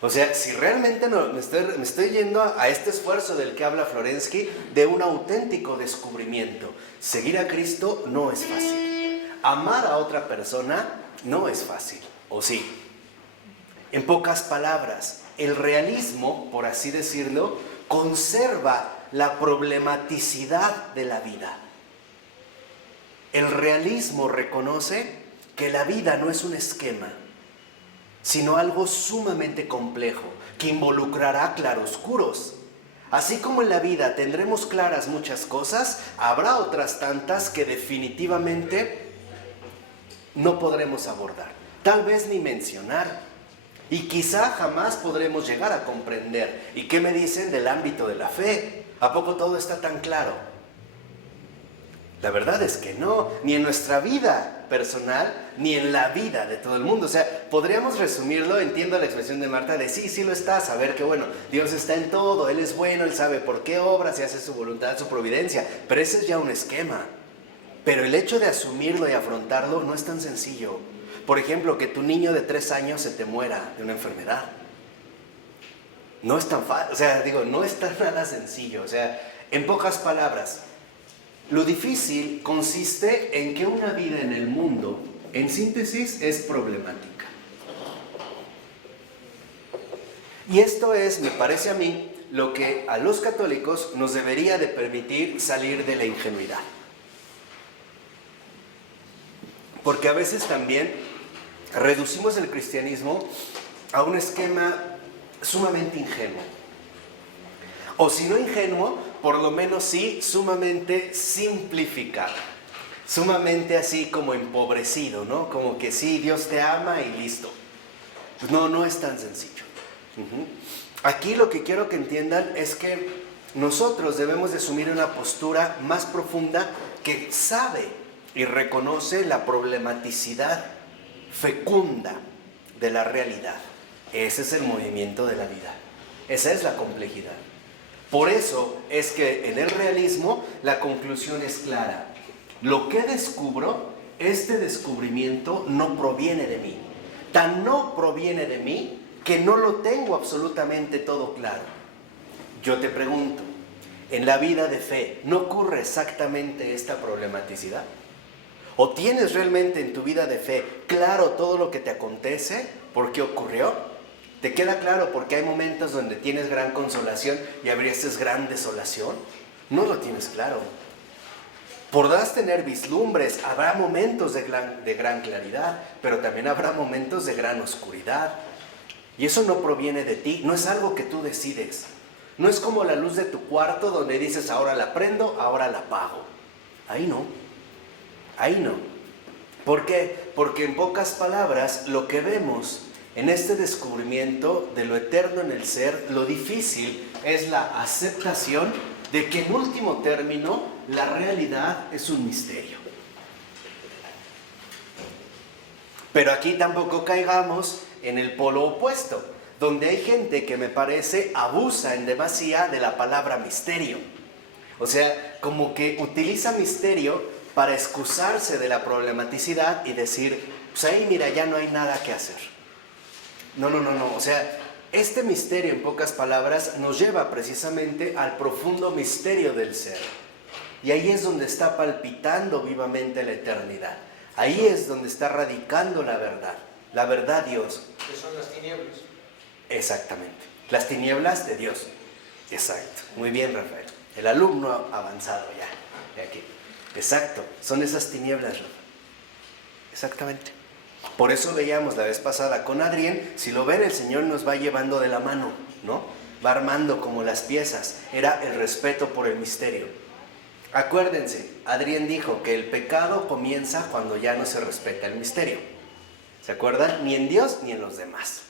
O sea, si realmente me estoy yendo a este esfuerzo del que habla Florensky, de un auténtico descubrimiento. Seguir a Cristo no es fácil. Amar a otra persona no es fácil. ¿O sí? En pocas palabras, el realismo, por así decirlo, conserva la problematicidad de la vida. El realismo reconoce que la vida no es un esquema, sino algo sumamente complejo, que involucrará claroscuros. Así como en la vida tendremos claras muchas cosas, habrá otras tantas que definitivamente no podremos abordar, tal vez ni mencionar, y quizá jamás podremos llegar a comprender. ¿Y qué me dicen del ámbito de la fe? ¿A poco todo está tan claro? La verdad es que no, ni en nuestra vida personal, ni en la vida de todo el mundo. O sea, podríamos resumirlo, entiendo la expresión de Marta, de sí lo está, saber que bueno, Dios está en todo, Él es bueno, Él sabe por qué obra, si hace su voluntad, su providencia, pero ese es ya un esquema. Pero el hecho de asumirlo y afrontarlo no es tan sencillo. Por ejemplo, que tu niño de 3 años se te muera de una enfermedad. No es tan fácil, o sea, no es tan nada sencillo. O sea, en pocas palabras, lo difícil consiste en que una vida en el mundo, en síntesis, es problemática. Y esto es, me parece a mí, lo que a los católicos nos debería de permitir salir de la ingenuidad. Porque a veces también reducimos el cristianismo a un esquema sumamente ingenuo. O si no ingenuo, por lo menos sí sumamente simplificado. Sumamente así como empobrecido, ¿no? Como que sí, Dios te ama y listo. Pues no es tan sencillo. Aquí lo que quiero que entiendan es que nosotros debemos de asumir una postura más profunda que sabe y reconoce la problematicidad fecunda de la realidad. Ese es el movimiento de la vida. Esa es la complejidad. Por eso es que en el realismo la conclusión es clara. Lo que descubro, este descubrimiento no proviene de mí. Tan no proviene de mí que no lo tengo absolutamente todo claro. Yo te pregunto, ¿en la vida de fe no ocurre exactamente esta problematicidad? ¿O tienes realmente en tu vida de fe claro todo lo que te acontece? ¿Por qué ocurrió? ¿Te queda claro por qué hay momentos donde tienes gran consolación y habría gran desolación? No lo tienes claro. Podrás tener vislumbres, habrá momentos de gran claridad, pero también habrá momentos de gran oscuridad. Y eso no proviene de ti, no es algo que tú decides. No es como la luz de tu cuarto donde dices ahora la prendo, ahora la apago. Ahí no. ¿Por qué? Porque en pocas palabras lo que vemos en este descubrimiento de lo eterno en el ser, lo difícil es la aceptación de que en último término la realidad es un misterio. Pero aquí tampoco caigamos en el polo opuesto, donde hay gente que me parece abusa en demasía de la palabra misterio. O sea, como que utiliza misterio para excusarse de la problematicidad y decir, pues ahí mira, ya no hay nada que hacer. No. O sea, este misterio, en pocas palabras, nos lleva precisamente al profundo misterio del ser. Y ahí es donde está palpitando vivamente la eternidad. Ahí es donde está radicando la verdad Dios. ¿Qué son las tinieblas? Exactamente, las tinieblas de Dios. Exacto, muy bien, Rafael. El alumno avanzado ya, de aquí. Exacto, son esas tinieblas, Rafael. Exactamente. Por eso veíamos la vez pasada con Adrián, si lo ven, el Señor nos va llevando de la mano, ¿no? Va armando como las piezas. Era el respeto por el misterio. Acuérdense, Adrián dijo que el pecado comienza cuando ya no se respeta el misterio. ¿Se acuerdan? Ni en Dios ni en los demás.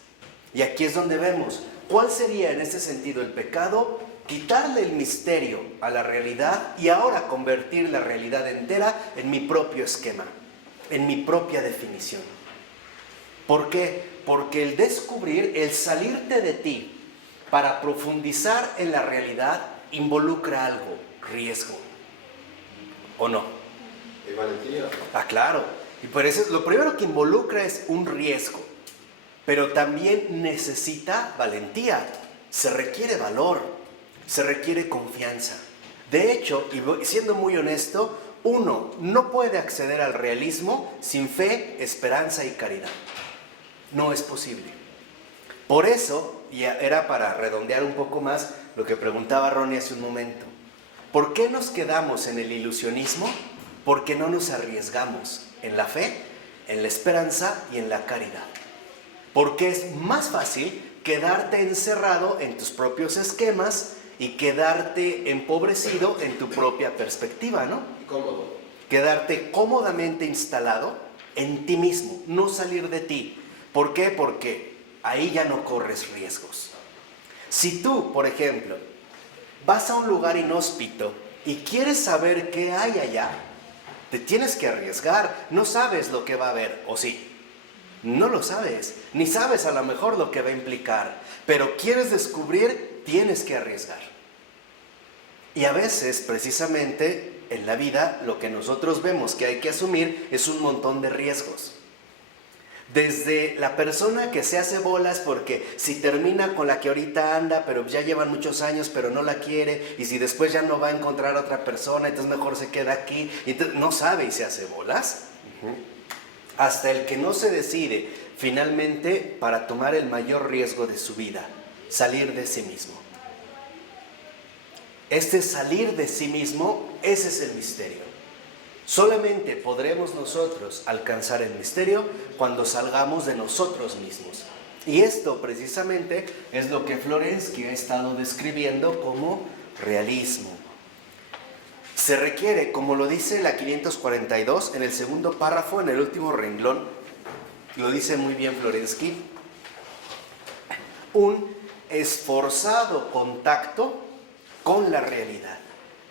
Y aquí es donde vemos cuál sería en este sentido el pecado: quitarle el misterio a la realidad y ahora convertir la realidad entera en mi propio esquema, en mi propia definición. ¿Por qué? Porque el descubrir, el salirte de ti para profundizar en la realidad involucra algo: riesgo. ¿O no? Y valentía. Ah, claro. Y por eso lo primero que involucra es un riesgo. Pero también necesita valentía. Se requiere valor. Se requiere confianza. De hecho, y siendo muy honesto, uno no puede acceder al realismo sin fe, esperanza y caridad. No es posible. Por eso, y era para redondear un poco más lo que preguntaba Ronnie hace un momento, ¿por qué nos quedamos en el ilusionismo? Porque no nos arriesgamos en la fe, en la esperanza y en la caridad. Porque es más fácil quedarte encerrado en tus propios esquemas y quedarte empobrecido en tu propia perspectiva, ¿no? Cómodo. Quedarte cómodamente instalado en ti mismo, no salir de ti. ¿Por qué? Porque ahí ya no corres riesgos. Si tú, por ejemplo, vas a un lugar inhóspito y quieres saber qué hay allá, te tienes que arriesgar. No sabes lo que va a haber, ¿o sí? No lo sabes, ni sabes a lo mejor lo que va a implicar, pero quieres descubrir, tienes que arriesgar. Y a veces, precisamente, en la vida, lo que nosotros vemos que hay que asumir es un montón de riesgos. Desde la persona que se hace bolas porque si termina con la que ahorita anda, pero ya llevan muchos años, pero no la quiere, y si después ya no va a encontrar a otra persona, entonces mejor se queda aquí, y entonces no sabe y se hace bolas. Hasta el que no se decide finalmente para tomar el mayor riesgo de su vida, salir de sí mismo. Este salir de sí mismo, ese es el misterio. Solamente podremos nosotros alcanzar el misterio cuando salgamos de nosotros mismos. Y esto precisamente es lo que Florensky ha estado describiendo como realismo. Se requiere, como lo dice la 542, en el segundo párrafo, en el último renglón, lo dice muy bien Florensky, un esforzado contacto con la realidad.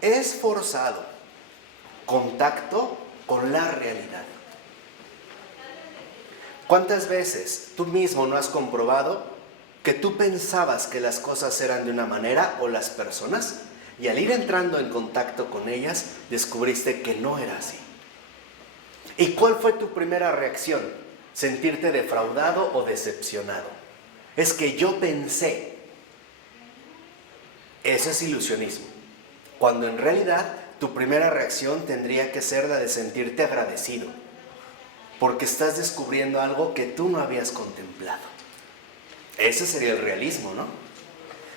Esforzado contacto con la realidad. ¿Cuántas veces tú mismo no has comprobado que tú pensabas que las cosas eran de una manera o las personas, y al ir entrando en contacto con ellas descubriste que no era así? ¿Y cuál fue tu primera reacción? Sentirte defraudado o decepcionado. Es que yo pensé. Eso es ilusionismo. Cuando en realidad tu primera reacción tendría que ser la de sentirte agradecido, porque estás descubriendo algo que tú no habías contemplado. Ese sería el realismo, ¿no?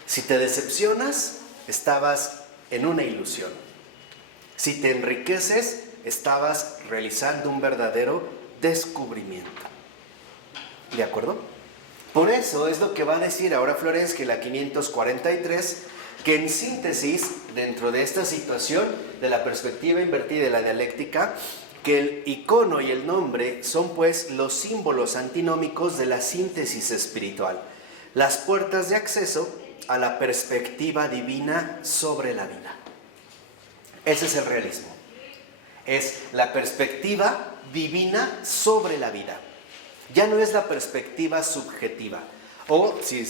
Si te decepcionas, estabas en una ilusión. Si te enriqueces, estabas realizando un verdadero descubrimiento. ¿De acuerdo? Por eso es lo que va a decir ahora Florensky, la 543, que en síntesis, dentro de esta situación de la perspectiva invertida de la dialéctica, que el icono y el nombre son pues los símbolos antinómicos de la síntesis espiritual, las puertas de acceso a la perspectiva divina sobre la vida. Ese es el realismo. Es la perspectiva divina sobre la vida. Ya no es la perspectiva subjetiva. O si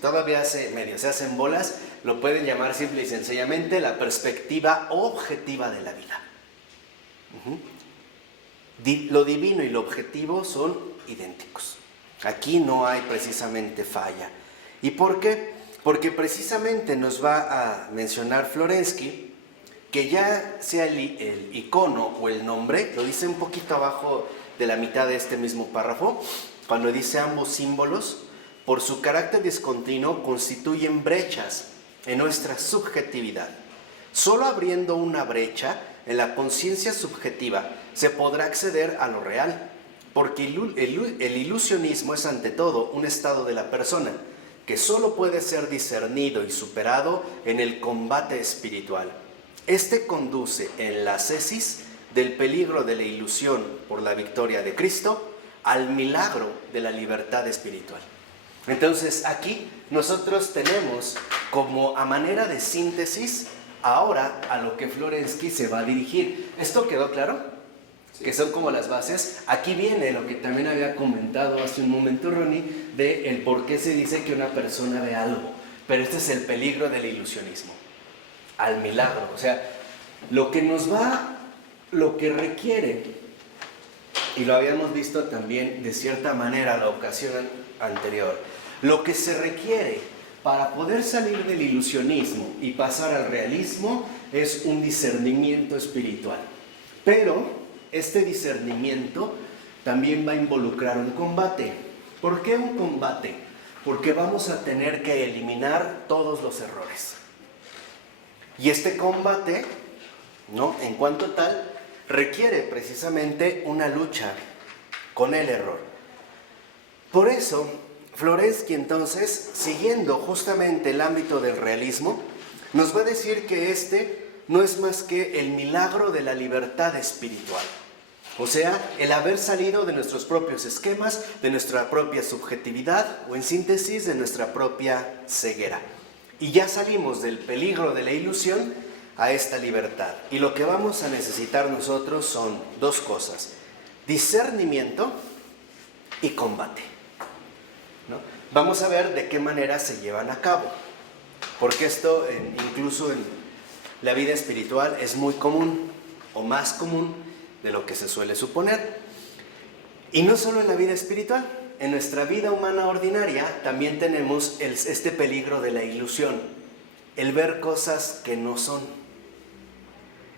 todavía se hacen bolas, lo pueden llamar simple y sencillamente la perspectiva objetiva de la vida. Lo divino y lo objetivo son idénticos. Aquí no hay precisamente falla. ¿Y por qué? Porque precisamente nos va a mencionar Florensky que ya sea el icono o el nombre, lo dice un poquito abajo de la mitad de este mismo párrafo, cuando dice ambos símbolos, por su carácter discontinuo constituyen brechas en nuestra subjetividad. Solo abriendo una brecha en la conciencia subjetiva se podrá acceder a lo real, porque el ilusionismo es ante todo un estado de la persona que solo puede ser discernido y superado en el combate espiritual. Este conduce en la ascesis del peligro de la ilusión por la victoria de Cristo al milagro de la libertad espiritual. Entonces aquí nosotros tenemos como a manera de síntesis ahora a lo que Florensky se va a dirigir. ¿Esto quedó claro? Sí. Que son como las bases. Aquí viene lo que también había comentado hace un momento Ronnie, de el por qué se dice que una persona ve algo. Pero este es el peligro del ilusionismo, al milagro. O sea, lo que requiere, y lo habíamos visto también de cierta manera la ocasión anterior, lo que se requiere para poder salir del ilusionismo y pasar al realismo es un discernimiento espiritual. Pero este discernimiento también va a involucrar un combate. ¿Por qué un combate? Porque vamos a tener que eliminar todos los errores. Y este combate, ¿no?, en cuanto tal, requiere precisamente una lucha con el error. Por eso, Florensky entonces, siguiendo justamente el ámbito del realismo, nos va a decir que este no es más que el milagro de la libertad espiritual. O sea, el haber salido de nuestros propios esquemas, de nuestra propia subjetividad, o en síntesis, de nuestra propia ceguera. Y ya salimos del peligro de la ilusión a esta libertad. Y lo que vamos a necesitar nosotros son dos cosas: discernimiento y combate, ¿no? Vamos a ver de qué manera se llevan a cabo, porque esto incluso en la vida espiritual es muy común, o más común de lo que se suele suponer. Y no solo en la vida espiritual, en nuestra vida humana ordinaria también tenemos este peligro de la ilusión, el ver cosas que no son,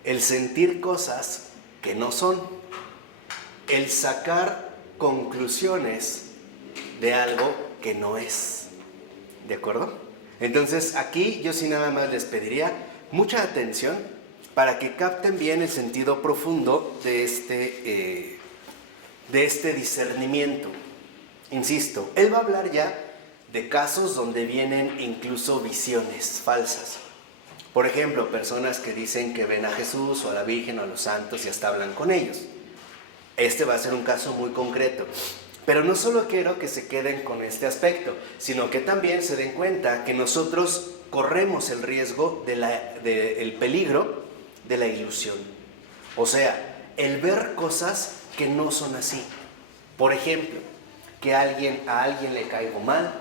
el sentir cosas que no son, el sacar conclusiones de algo que no es. ¿De acuerdo? Entonces aquí yo sí nada más les pediría mucha atención para que capten bien el sentido profundo de este discernimiento. Insisto, él va a hablar ya de casos donde vienen incluso visiones falsas. Por ejemplo, personas que dicen que ven a Jesús o a la Virgen o a los santos y hasta hablan con ellos. Este va a ser un caso muy concreto. Pero no solo quiero que se queden con este aspecto, sino que también se den cuenta que nosotros corremos el riesgo del peligro de la ilusión. O sea, el ver cosas que no son así. Por ejemplo, que a alguien le caigo mal,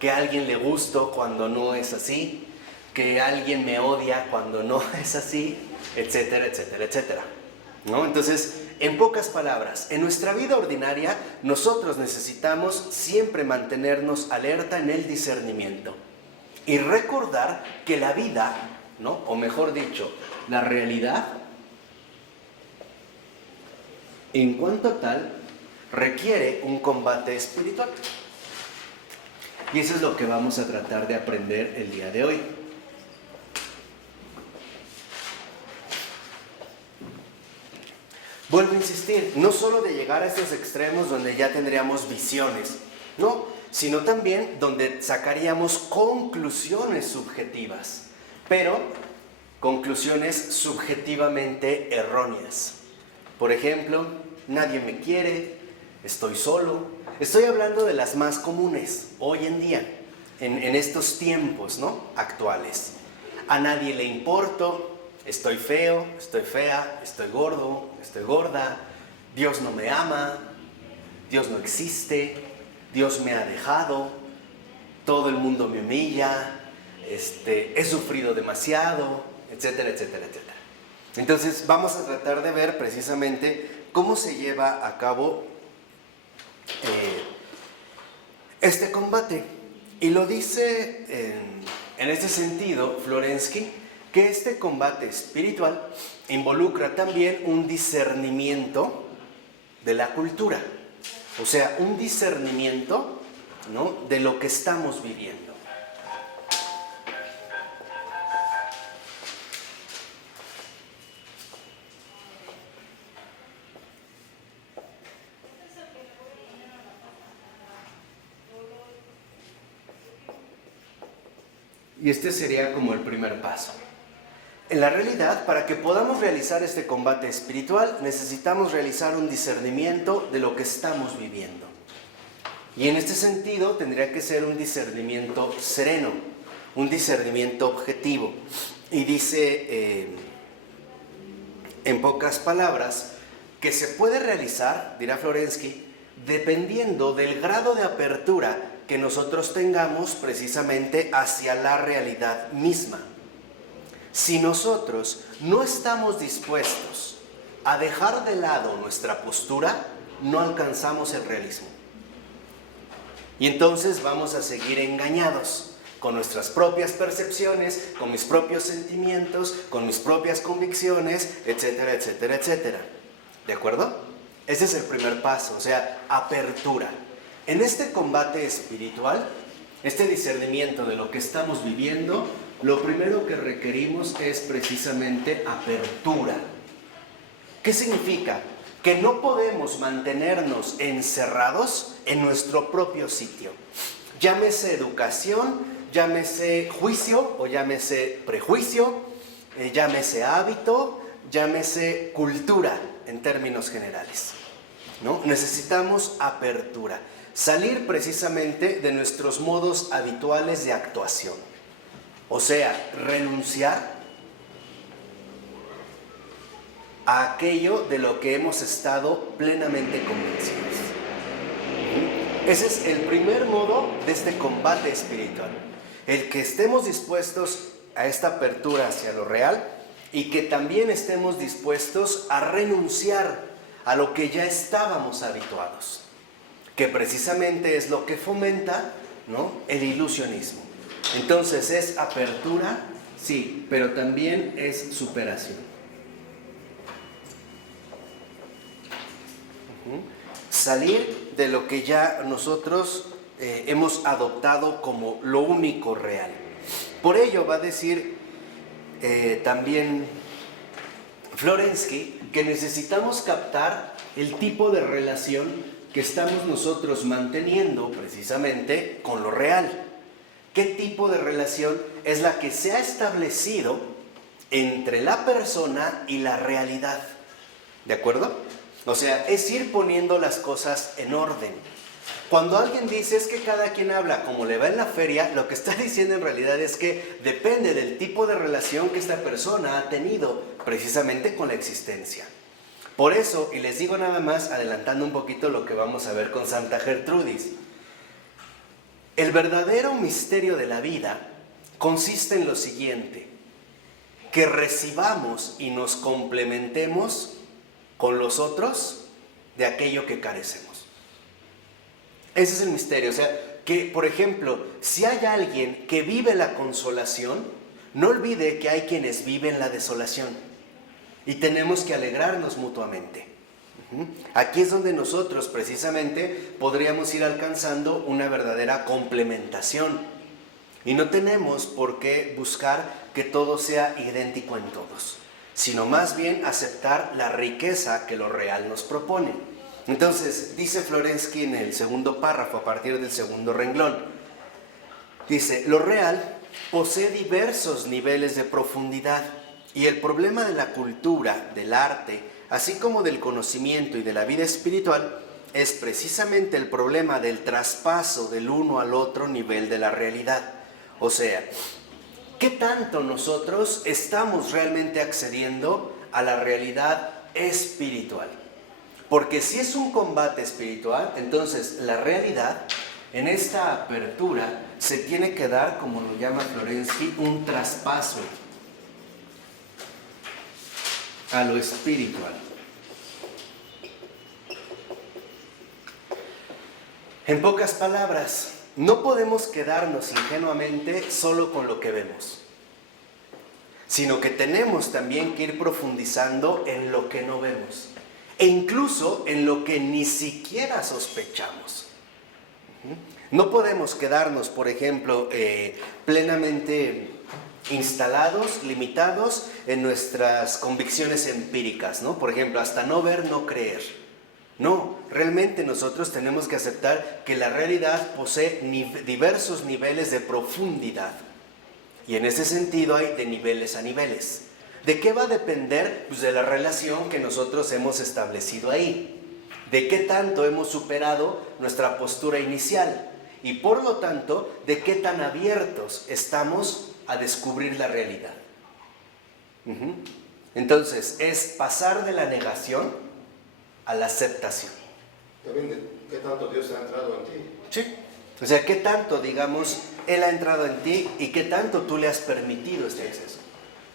que a alguien le gusto cuando no es así, que alguien me odia cuando no es así, etcétera, etcétera, etcétera, ¿no? Entonces, en pocas palabras, en nuestra vida ordinaria nosotros necesitamos siempre mantenernos alerta en el discernimiento y recordar que la vida, ¿no?, o mejor dicho, la realidad, en cuanto tal, requiere un combate espiritual. Y eso es lo que vamos a tratar de aprender el día de hoy. Vuelvo a insistir, no solo de llegar a estos extremos donde ya tendríamos visiones, no, sino también donde sacaríamos conclusiones subjetivas, pero conclusiones subjetivamente erróneas. Por ejemplo, nadie me quiere, estoy solo. Estoy hablando de las más comunes hoy en día, en estos tiempos, ¿no?, actuales. A nadie le importo, estoy feo, estoy fea, estoy gordo, estoy gorda, Dios no me ama, Dios no existe, Dios me ha dejado, todo el mundo me humilla, he sufrido demasiado, etcétera, etcétera, etcétera. Entonces vamos a tratar de ver precisamente cómo se lleva a cabo este combate. Y lo dice en este sentido Florensky, que este combate espiritual involucra también un discernimiento de la cultura, o sea, un discernimiento, ¿no?, de lo que estamos viviendo. Y este sería como el primer paso. En la realidad, para que podamos realizar este combate espiritual, necesitamos realizar un discernimiento de lo que estamos viviendo. Y en este sentido, tendría que ser un discernimiento sereno, un discernimiento objetivo. Y dice, en pocas palabras, que se puede realizar, dirá Florensky, dependiendo del grado de apertura que nosotros tengamos precisamente hacia la realidad misma. Si nosotros no estamos dispuestos a dejar de lado nuestra postura, no alcanzamos el realismo. Y entonces vamos a seguir engañados con nuestras propias percepciones, con mis propios sentimientos, con mis propias convicciones, etcétera, etcétera, etcétera. ¿De acuerdo? Ese es el primer paso, o sea, apertura. En este combate espiritual, este discernimiento de lo que estamos viviendo, lo primero que requerimos es precisamente apertura. ¿Qué significa? Que no podemos mantenernos encerrados en nuestro propio sitio. Llámese educación, llámese juicio o llámese prejuicio, llámese hábito, llámese cultura en términos generales, ¿no? Necesitamos apertura, salir precisamente de nuestros modos habituales de actuación. O sea, renunciar a aquello de lo que hemos estado plenamente convencidos. Ese es el primer modo de este combate espiritual. El que estemos dispuestos a esta apertura hacia lo real y que también estemos dispuestos a renunciar a lo que ya estábamos habituados, que precisamente es lo que fomenta, ¿no?, el ilusionismo. Entonces es apertura, sí, pero también es superación. Salir de lo que ya nosotros hemos adoptado como lo único real. Por ello va a decir también Florensky que necesitamos captar el tipo de relación que estamos nosotros manteniendo precisamente con lo real. ¿Qué tipo de relación es la que se ha establecido entre la persona y la realidad? ¿De acuerdo? O sea, es ir poniendo las cosas en orden. Cuando alguien dice es que cada quien habla como le va en la feria, lo que está diciendo en realidad es que depende del tipo de relación que esta persona ha tenido precisamente con la existencia. Por eso, y les digo nada más, adelantando un poquito lo que vamos a ver con Santa Gertrudis, el verdadero misterio de la vida consiste en lo siguiente: que recibamos y nos complementemos con los otros de aquello que carecemos. Ese es el misterio. O sea, que por ejemplo, si hay alguien que vive la consolación, no olvide que hay quienes viven la desolación y tenemos que alegrarnos mutuamente. Aquí es donde nosotros precisamente podríamos ir alcanzando una verdadera complementación y no tenemos por qué buscar que todo sea idéntico en todos, sino más bien aceptar la riqueza que lo real nos propone. Entonces, dice Florensky en el segundo párrafo, a partir del segundo renglón, dice: lo real posee diversos niveles de profundidad y el problema de la cultura, del arte, así como del conocimiento y de la vida espiritual, es precisamente el problema del traspaso del uno al otro nivel de la realidad. O sea, ¿qué tanto nosotros estamos realmente accediendo a la realidad espiritual? Porque si es un combate espiritual, entonces la realidad, en esta apertura, se tiene que dar, como lo llama Florensky, un traspaso a lo espiritual. En pocas palabras, no podemos quedarnos ingenuamente solo con lo que vemos, sino que tenemos también que ir profundizando en lo que no vemos, e incluso en lo que ni siquiera sospechamos. No podemos quedarnos, por ejemplo, plenamente instalados, limitados en nuestras convicciones empíricas, ¿no? Por ejemplo, hasta no ver, no creer. No, realmente nosotros tenemos que aceptar que la realidad posee diversos niveles de profundidad. Y en ese sentido hay de niveles a niveles. ¿De qué va a depender? Pues de la relación que nosotros hemos establecido ahí. De qué tanto hemos superado nuestra postura inicial. Y por lo tanto, de qué tan abiertos estamos a descubrir la realidad. Entonces, es pasar de la negación a la aceptación. También de qué tanto Dios ha entrado en ti. Sí. O sea, qué tanto, digamos, Él ha entrado en ti y qué tanto tú le has permitido este acceso.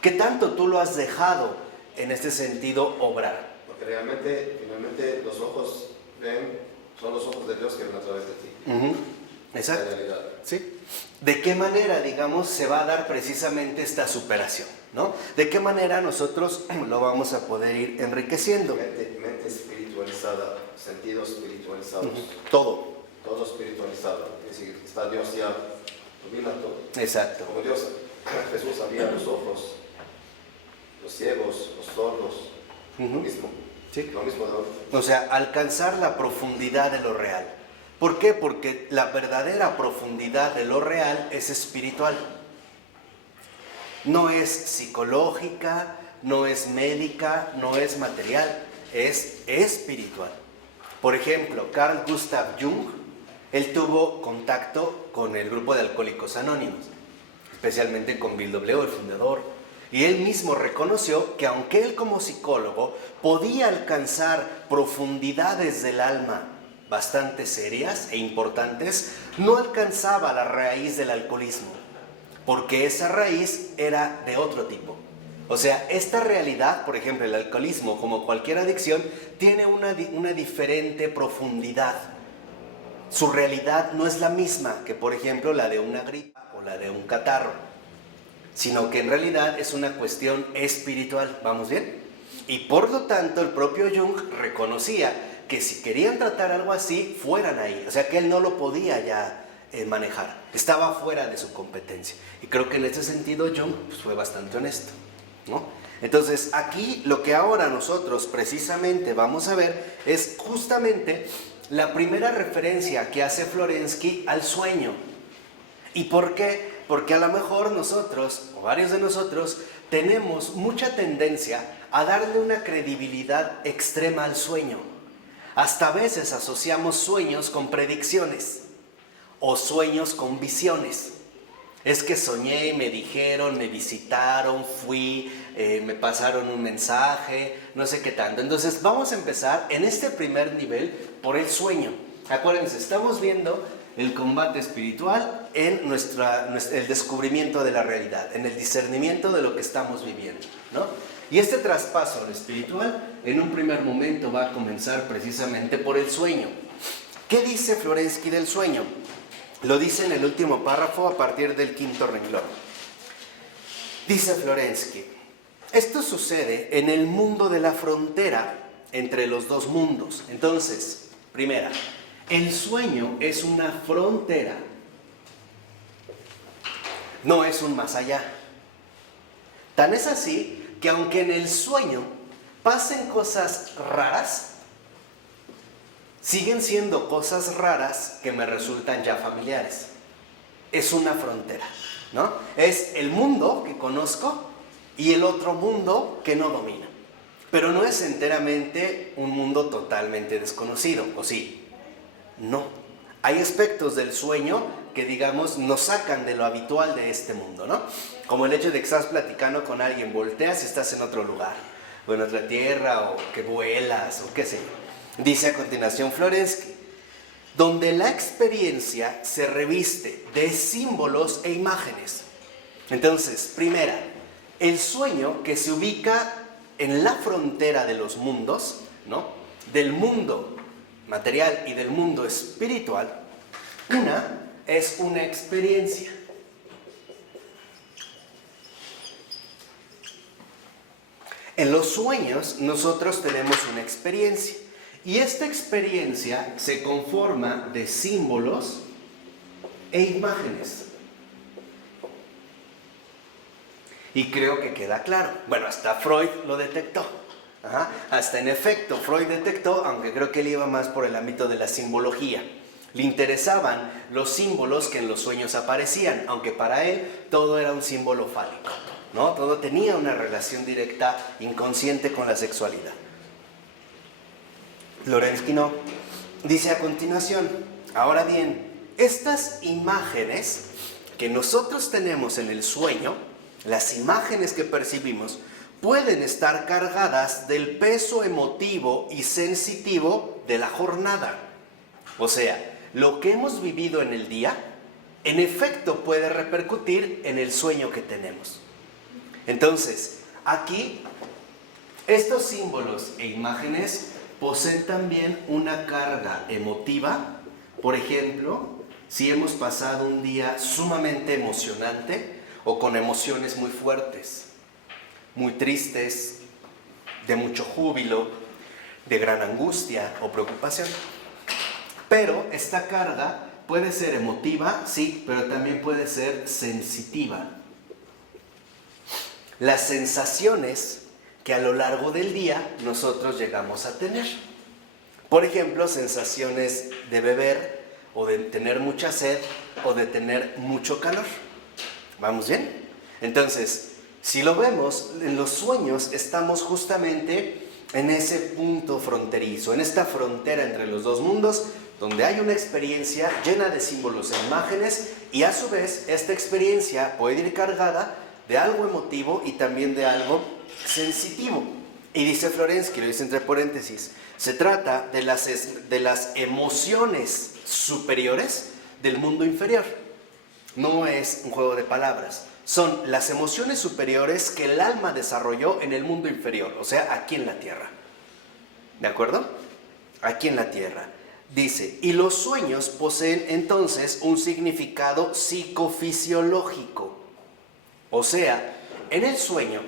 Qué tanto tú lo has dejado, en este sentido, obrar. Porque realmente, finalmente, los ojos ven, son los ojos de Dios que ven a través de ti. Exacto. La realidad. ¿Sí? ¿De qué manera, digamos, se va a dar precisamente esta superación? ¿No? ¿De qué manera nosotros lo vamos a poder ir enriqueciendo? Mente espiritualizada, sentidos espiritualizados. Todo. Todo espiritualizado. Es decir, está Dios ya, domina todo. Exacto. Como Dios, Jesús abría los ojos, los ciegos, los sordos, lo mismo. Sí. Lo mismo de hoy. O sea, alcanzar la profundidad de lo real. ¿Por qué? Porque la verdadera profundidad de lo real es espiritual. No es psicológica, no es médica, no es material, es espiritual. Por ejemplo, Carl Gustav Jung, él tuvo contacto con el grupo de Alcohólicos Anónimos, especialmente con Bill W., el fundador. Y él mismo reconoció que aunque él como psicólogo podía alcanzar profundidades del alma bastante serias e importantes, no alcanzaba la raíz del alcoholismo, porque esa raíz era de otro tipo. O sea, esta realidad, por ejemplo, el alcoholismo, como cualquier adicción, tiene una diferente profundidad. Su realidad no es la misma que, por ejemplo, la de una gripa o la de un catarro, sino que en realidad es una cuestión espiritual. ¿Vamos bien? Y por lo tanto, el propio Jung reconocía que si querían tratar algo así, fueran ahí. O sea, que él no lo podía ya manejar. Estaba fuera de su competencia. Y creo que en ese sentido Jung pues, fue bastante honesto, ¿no? Entonces, aquí lo que ahora nosotros precisamente vamos a ver es justamente la primera referencia que hace Florensky al sueño. ¿Y por qué? Porque a lo mejor nosotros, o varios de nosotros, tenemos mucha tendencia a darle una credibilidad extrema al sueño. Hasta a veces asociamos sueños con predicciones o sueños con visiones. Es que soñé, me dijeron, me visitaron, fui, me pasaron un mensaje, no sé qué tanto. Entonces vamos a empezar en este primer nivel por el sueño. Acuérdense, estamos viendo el combate espiritual en el descubrimiento de la realidad, en el discernimiento de lo que estamos viviendo, ¿no? Y este traspaso al espiritual en un primer momento va a comenzar precisamente por el sueño. ¿Qué dice Florensky del sueño? Lo dice en el último párrafo a partir del 5º renglón. Dice Florensky: esto sucede en el mundo de la frontera entre los dos mundos. Entonces, primera, el sueño es una frontera, no es un más allá. Tan es así que aunque en el sueño pasen cosas raras, siguen siendo cosas raras que me resultan ya familiares. Es una frontera, ¿no? Es el mundo que conozco y el otro mundo que no domino. Pero no es enteramente un mundo totalmente desconocido, ¿o sí? No. Hay aspectos del sueño que, digamos, nos sacan de lo habitual de este mundo, ¿no? Como el hecho de que estás platicando con alguien, volteas y estás en otro lugar, o en otra tierra, o que vuelas, o qué sé yo. Dice a continuación Florensky: donde la experiencia se reviste de símbolos e imágenes. Entonces, primera, el sueño que se ubica en la frontera de los mundos, ¿no? Del mundo material y del mundo espiritual. Una es una experiencia. En los sueños nosotros tenemos una experiencia. Y esta experiencia se conforma de símbolos e imágenes. Y creo que queda claro. Bueno, hasta Freud lo detectó. Hasta en efecto Freud detectó, aunque creo que él iba más por el ámbito de la simbología. Le interesaban los símbolos que en los sueños aparecían, aunque para él todo era un símbolo fálico. ¿no? Todo tenía una relación directa, inconsciente con la sexualidad. Florensky no. Dice a continuación, ahora bien, estas imágenes que nosotros tenemos en el sueño, las imágenes que percibimos, pueden estar cargadas del peso emotivo y sensitivo de la jornada. O sea, lo que hemos vivido en el día, en efecto puede repercutir en el sueño que tenemos. Entonces, aquí, estos símbolos e imágenes poseen también una carga emotiva. Por ejemplo, si hemos pasado un día sumamente emocionante o con emociones muy fuertes, muy tristes, de mucho júbilo, de gran angustia o preocupación. Pero esta carga puede ser emotiva, sí, pero también puede ser sensitiva. Las sensaciones que a lo largo del día nosotros llegamos a tener. Por ejemplo, sensaciones de beber o de tener mucha sed o de tener mucho calor. ¿Vamos bien? Entonces, si lo vemos, en los sueños estamos justamente en ese punto fronterizo, en esta frontera entre los dos mundos, donde hay una experiencia llena de símbolos e imágenes y a su vez esta experiencia puede ir cargada de algo emotivo y también de algo sensitivo. Y dice Florensky, lo dice entre paréntesis, se trata de las emociones superiores del mundo inferior. No es un juego de palabras. Son las emociones superiores que el alma desarrolló en el mundo inferior, o sea, aquí en la tierra. ¿De acuerdo? Aquí en la tierra. Dice, y los sueños poseen entonces un significado psicofisiológico. O sea, en el sueño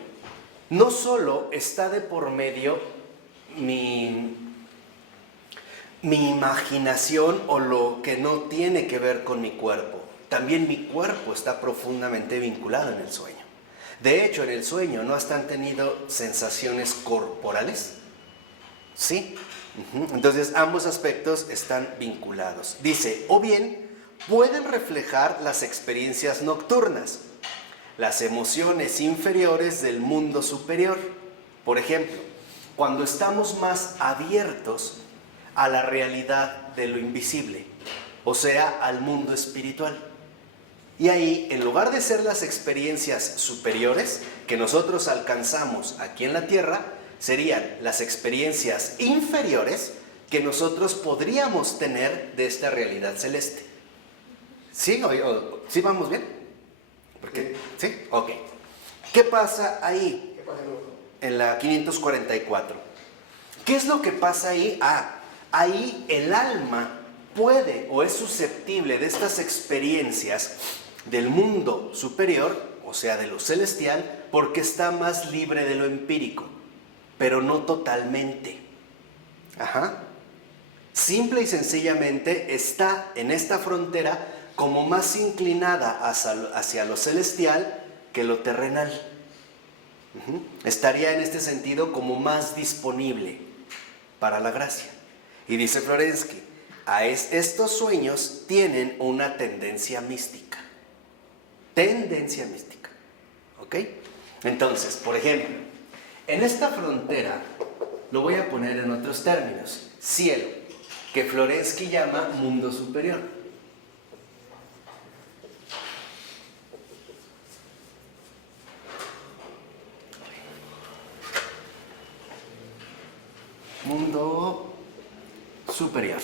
no solo está de por medio mi imaginación o lo que no tiene que ver con mi cuerpo. También mi cuerpo está profundamente vinculado en el sueño. De hecho, en el sueño, ¿no hasta han tenido sensaciones corporales? Sí. Entonces, ambos aspectos están vinculados. Dice, o bien, pueden reflejar las experiencias nocturnas, las emociones inferiores del mundo superior. Por ejemplo, cuando estamos más abiertos a la realidad de lo invisible, o sea, al mundo espiritual. Y ahí, en lugar de ser las experiencias superiores que nosotros alcanzamos aquí en la tierra, serían las experiencias inferiores que nosotros podríamos tener de esta realidad celeste. ¿Sí? ¿Sí vamos bien? Porque, ¿sí? Ok. ¿Qué pasa ahí? ¿Qué pasa luego? En la 544. ¿Qué es lo que pasa ahí? Ahí el alma puede o es susceptible de estas experiencias del mundo superior, o sea, de lo celestial, porque está más libre de lo empírico, pero no totalmente. Simple y sencillamente está en esta frontera como más inclinada hacia lo celestial que lo terrenal. Estaría en este sentido como más disponible para la gracia. Y dice Florensky, estos sueños tienen una tendencia mística. Tendencia mística. ¿Ok? Entonces, por ejemplo, en esta frontera, lo voy a poner en otros términos, cielo, que Florensky llama mundo superior. Mundo superior,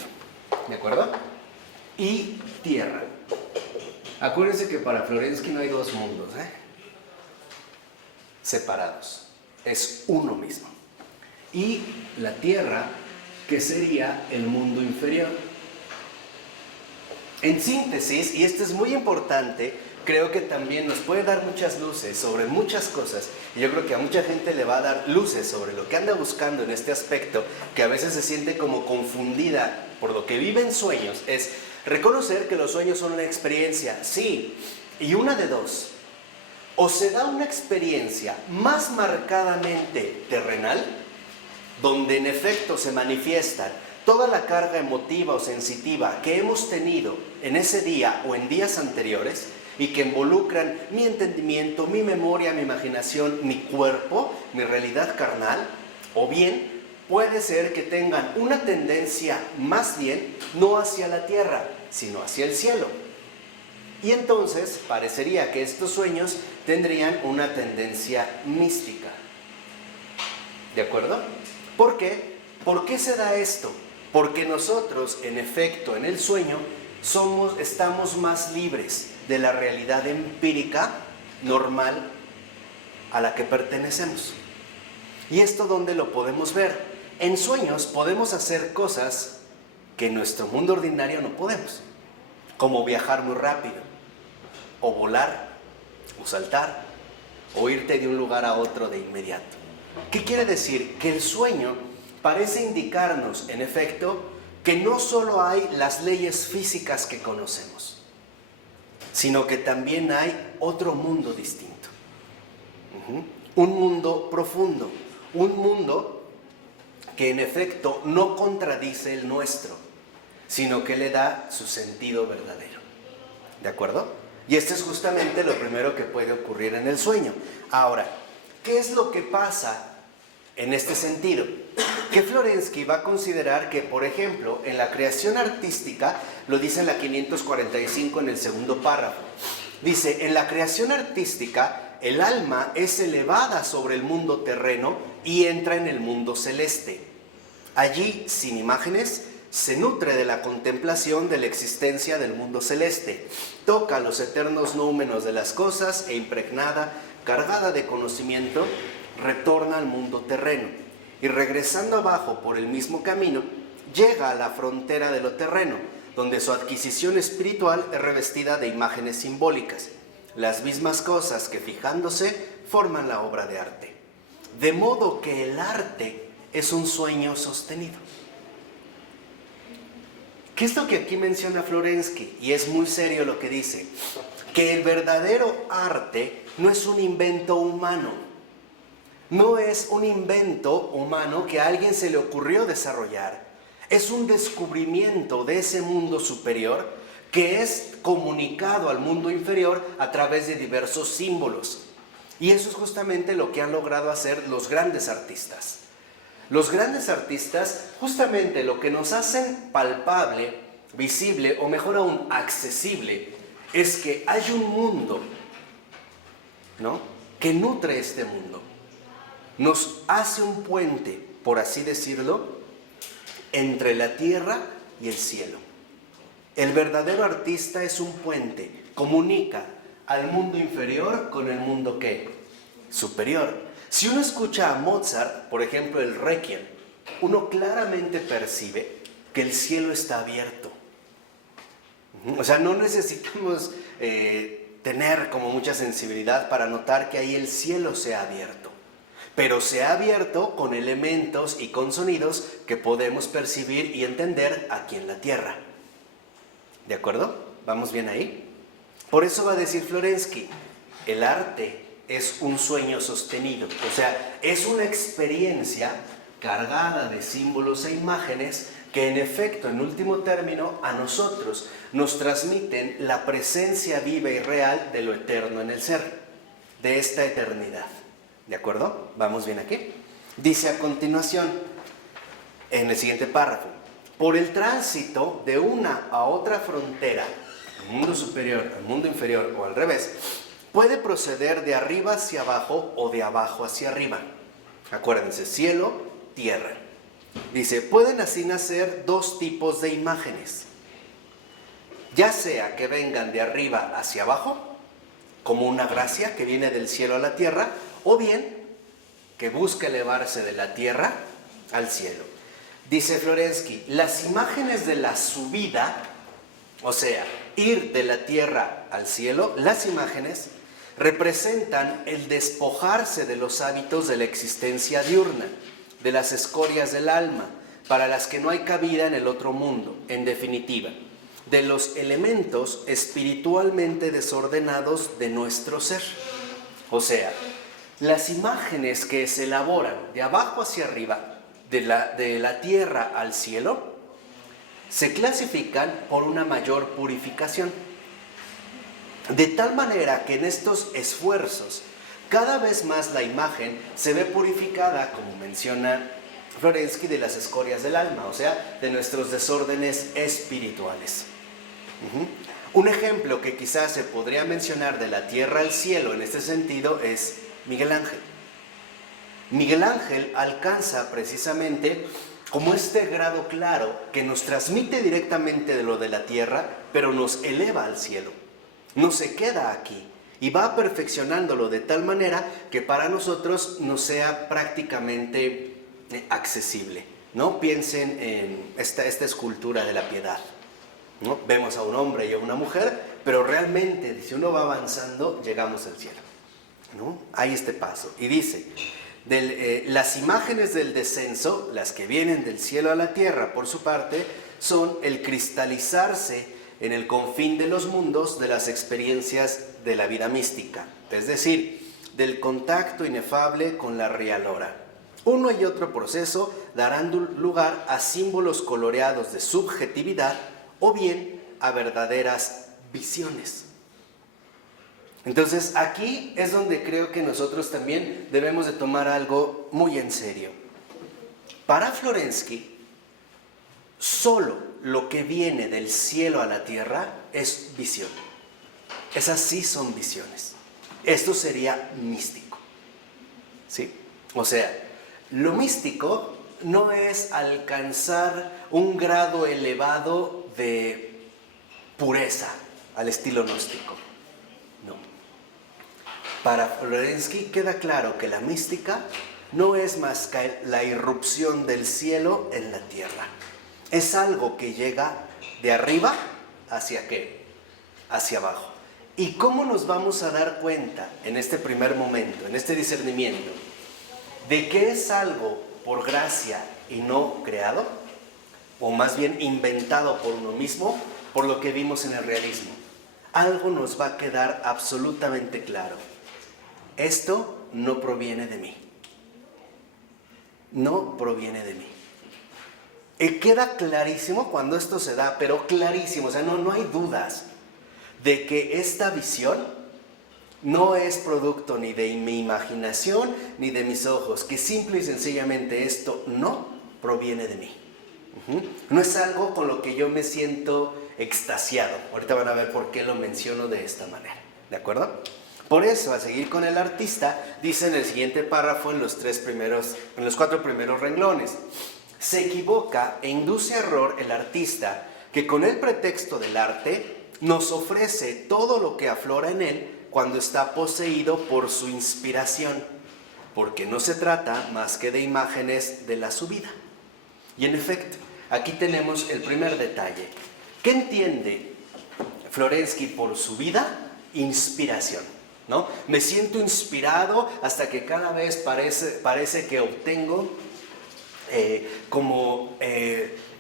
¿de acuerdo? Y tierra. Acuérdense que para Florensky no hay dos mundos, separados, es uno mismo. Y la tierra, que sería el mundo inferior. En síntesis, y esto es muy importante, creo que también nos puede dar muchas luces sobre muchas cosas, y yo creo que a mucha gente le va a dar luces sobre lo que anda buscando en este aspecto, que a veces se siente como confundida por lo que vive en sueños, es reconocer que los sueños son una experiencia, sí, y una de dos. O se da una experiencia más marcadamente terrenal, donde en efecto se manifiesta toda la carga emotiva o sensitiva que hemos tenido en ese día o en días anteriores, y que involucran mi entendimiento, mi memoria, mi imaginación, mi cuerpo, mi realidad carnal, o bien puede ser que tengan una tendencia más bien no hacia la tierra, sino hacia el cielo. Y entonces parecería que estos sueños tendrían una tendencia mística. ¿De acuerdo? ¿Por qué? ¿Por qué se da esto? Porque nosotros, en efecto, en el sueño, estamos más libres de la realidad empírica, normal, a la que pertenecemos. ¿Y esto dónde lo podemos ver? En sueños podemos hacer cosas que en nuestro mundo ordinario no podemos, como viajar muy rápido, o volar, o saltar, o irte de un lugar a otro de inmediato. ¿Qué quiere decir? Que el sueño parece indicarnos, en efecto, que no solo hay las leyes físicas que conocemos, sino que también hay otro mundo distinto. Un mundo profundo, un mundo que en efecto no contradice el nuestro, sino que le da su sentido verdadero. ¿De acuerdo? Y esto es justamente lo primero que puede ocurrir en el sueño. Ahora, ¿qué es lo que pasa en este sentido? Que Florensky va a considerar que, por ejemplo, en la creación artística, lo dice en la 545 en el segundo párrafo, dice, en la creación artística, el alma es elevada sobre el mundo terreno y entra en el mundo celeste. Allí, sin imágenes, se nutre de la contemplación de la existencia del mundo celeste, toca los eternos númenos de las cosas e impregnada, cargada de conocimiento, retorna al mundo terreno y regresando abajo por el mismo camino, llega a la frontera de lo terreno, donde su adquisición espiritual es revestida de imágenes simbólicas, las mismas cosas que fijándose forman la obra de arte. De modo que el arte es un sueño sostenido. ¿Qué es lo que aquí menciona Florensky? Y es muy serio lo que dice, que el verdadero arte no es un invento humano, no es un invento humano que a alguien se le ocurrió desarrollar, es un descubrimiento de ese mundo superior que es comunicado al mundo inferior a través de diversos símbolos. Y eso es justamente lo que han logrado hacer los grandes artistas. Los grandes artistas, justamente lo que nos hacen palpable, visible, o mejor aún, accesible, es que hay un mundo, ¿no?, que nutre este mundo. Nos hace un puente, por así decirlo, entre la tierra y el cielo. El verdadero artista es un puente, comunica al mundo inferior con el mundo ¿qué? Superior. Si uno escucha a Mozart, por ejemplo, el Requiem, uno claramente percibe que el cielo está abierto. O sea, no necesitamos tener como mucha sensibilidad para notar que ahí el cielo se ha abierto. Pero se ha abierto con elementos y con sonidos que podemos percibir y entender aquí en la tierra. ¿De acuerdo? ¿Vamos bien ahí? Por eso va a decir Florensky, el arte es un sueño sostenido. O sea, es una experiencia cargada de símbolos e imágenes que en efecto, en último término, a nosotros nos transmiten la presencia viva y real de lo eterno en el ser, de esta eternidad. ¿De acuerdo? ¿Vamos bien aquí? Dice a continuación, en el siguiente párrafo, por el tránsito de una a otra frontera, el mundo superior al mundo inferior o al revés, puede proceder de arriba hacia abajo o de abajo hacia arriba. Acuérdense, cielo, tierra. Dice, pueden así nacer dos tipos de imágenes, ya sea que vengan de arriba hacia abajo, como una gracia que viene del cielo a la tierra, o bien que busque elevarse de la tierra al cielo. Dice Florensky, las imágenes de la subida, o sea, ir de la tierra al cielo, las imágenes representan el despojarse de los hábitos de la existencia diurna, de las escorias del alma, para las que no hay cabida en el otro mundo, en definitiva, de los elementos espiritualmente desordenados de nuestro ser. O sea, las imágenes que se elaboran de abajo hacia arriba, de la tierra al cielo, se clasifican por una mayor purificación. De tal manera que en estos esfuerzos, cada vez más la imagen se ve purificada, como menciona Florensky, de las escorias del alma, o sea, de nuestros desórdenes espirituales. Un ejemplo que quizás se podría mencionar de la tierra al cielo en este sentido es Miguel Ángel. Miguel Ángel alcanza precisamente como este grado claro que nos transmite directamente de lo de la tierra, pero nos eleva al cielo. No se queda aquí y va perfeccionándolo de tal manera que para nosotros nos sea prácticamente accesible, ¿no? Piensen en esta escultura de la piedad, ¿no? Vemos a un hombre y a una mujer, pero realmente si uno va avanzando, llegamos al cielo, ¿no? Hay este paso. Y dice, las imágenes del descenso, las que vienen del cielo a la tierra, por su parte, son el cristalizarse en el confín de los mundos de las experiencias de la vida mística, es decir, del contacto inefable con la real hora. Uno y otro proceso darán lugar a símbolos coloreados de subjetividad o bien a verdaderas visiones. Entonces aquí es donde creo que nosotros también debemos de tomar algo muy en serio. Para Florensky, solo lo que viene del cielo a la tierra es visión. Esas sí son visiones. Esto sería místico, ¿sí? O sea, lo místico no es alcanzar un grado elevado de pureza al estilo gnóstico. No. Para Florensky queda claro que la mística no es más que la irrupción del cielo en la tierra. Es algo que llega de arriba hacia ¿qué? Hacia abajo. ¿Y cómo nos vamos a dar cuenta en este primer momento, en este discernimiento, de que es algo por gracia y no creado? O más bien inventado por uno mismo, por lo que vimos en el realismo. Algo nos va a quedar absolutamente claro. Esto no proviene de mí. No proviene de mí. Queda clarísimo cuando esto se da, pero clarísimo, o sea, no hay dudas de que esta visión no es producto ni de mi imaginación ni de mis ojos, que simple y sencillamente esto no proviene de mí. No es algo con lo que yo me siento extasiado. Ahorita van a ver por qué lo menciono de esta manera, ¿de acuerdo? Por eso, a seguir con el artista, dice en el siguiente párrafo, en los 4 primeros renglones: se equivoca e induce a error el artista que con el pretexto del arte nos ofrece todo lo que aflora en él cuando está poseído por su inspiración, porque no se trata más que de imágenes de la subida. Y en efecto, aquí tenemos el primer detalle. ¿Qué entiende Florensky por subida? Inspiración, ¿no? Me siento inspirado hasta que cada vez parece que obtengo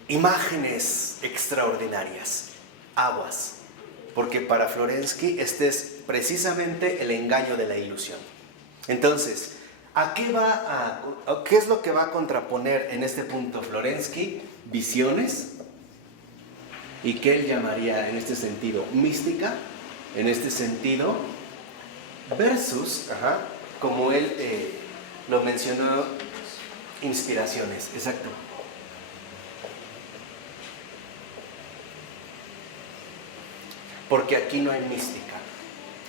imágenes extraordinarias, aguas, porque para Florensky este es precisamente el engaño de la ilusión. Entonces, ¿qué es lo que va a contraponer en este punto Florensky? Visiones, y que él llamaría en este sentido mística, en este sentido, versus, como él lo mencionó, inspiraciones, exacto. Porque aquí no hay mística.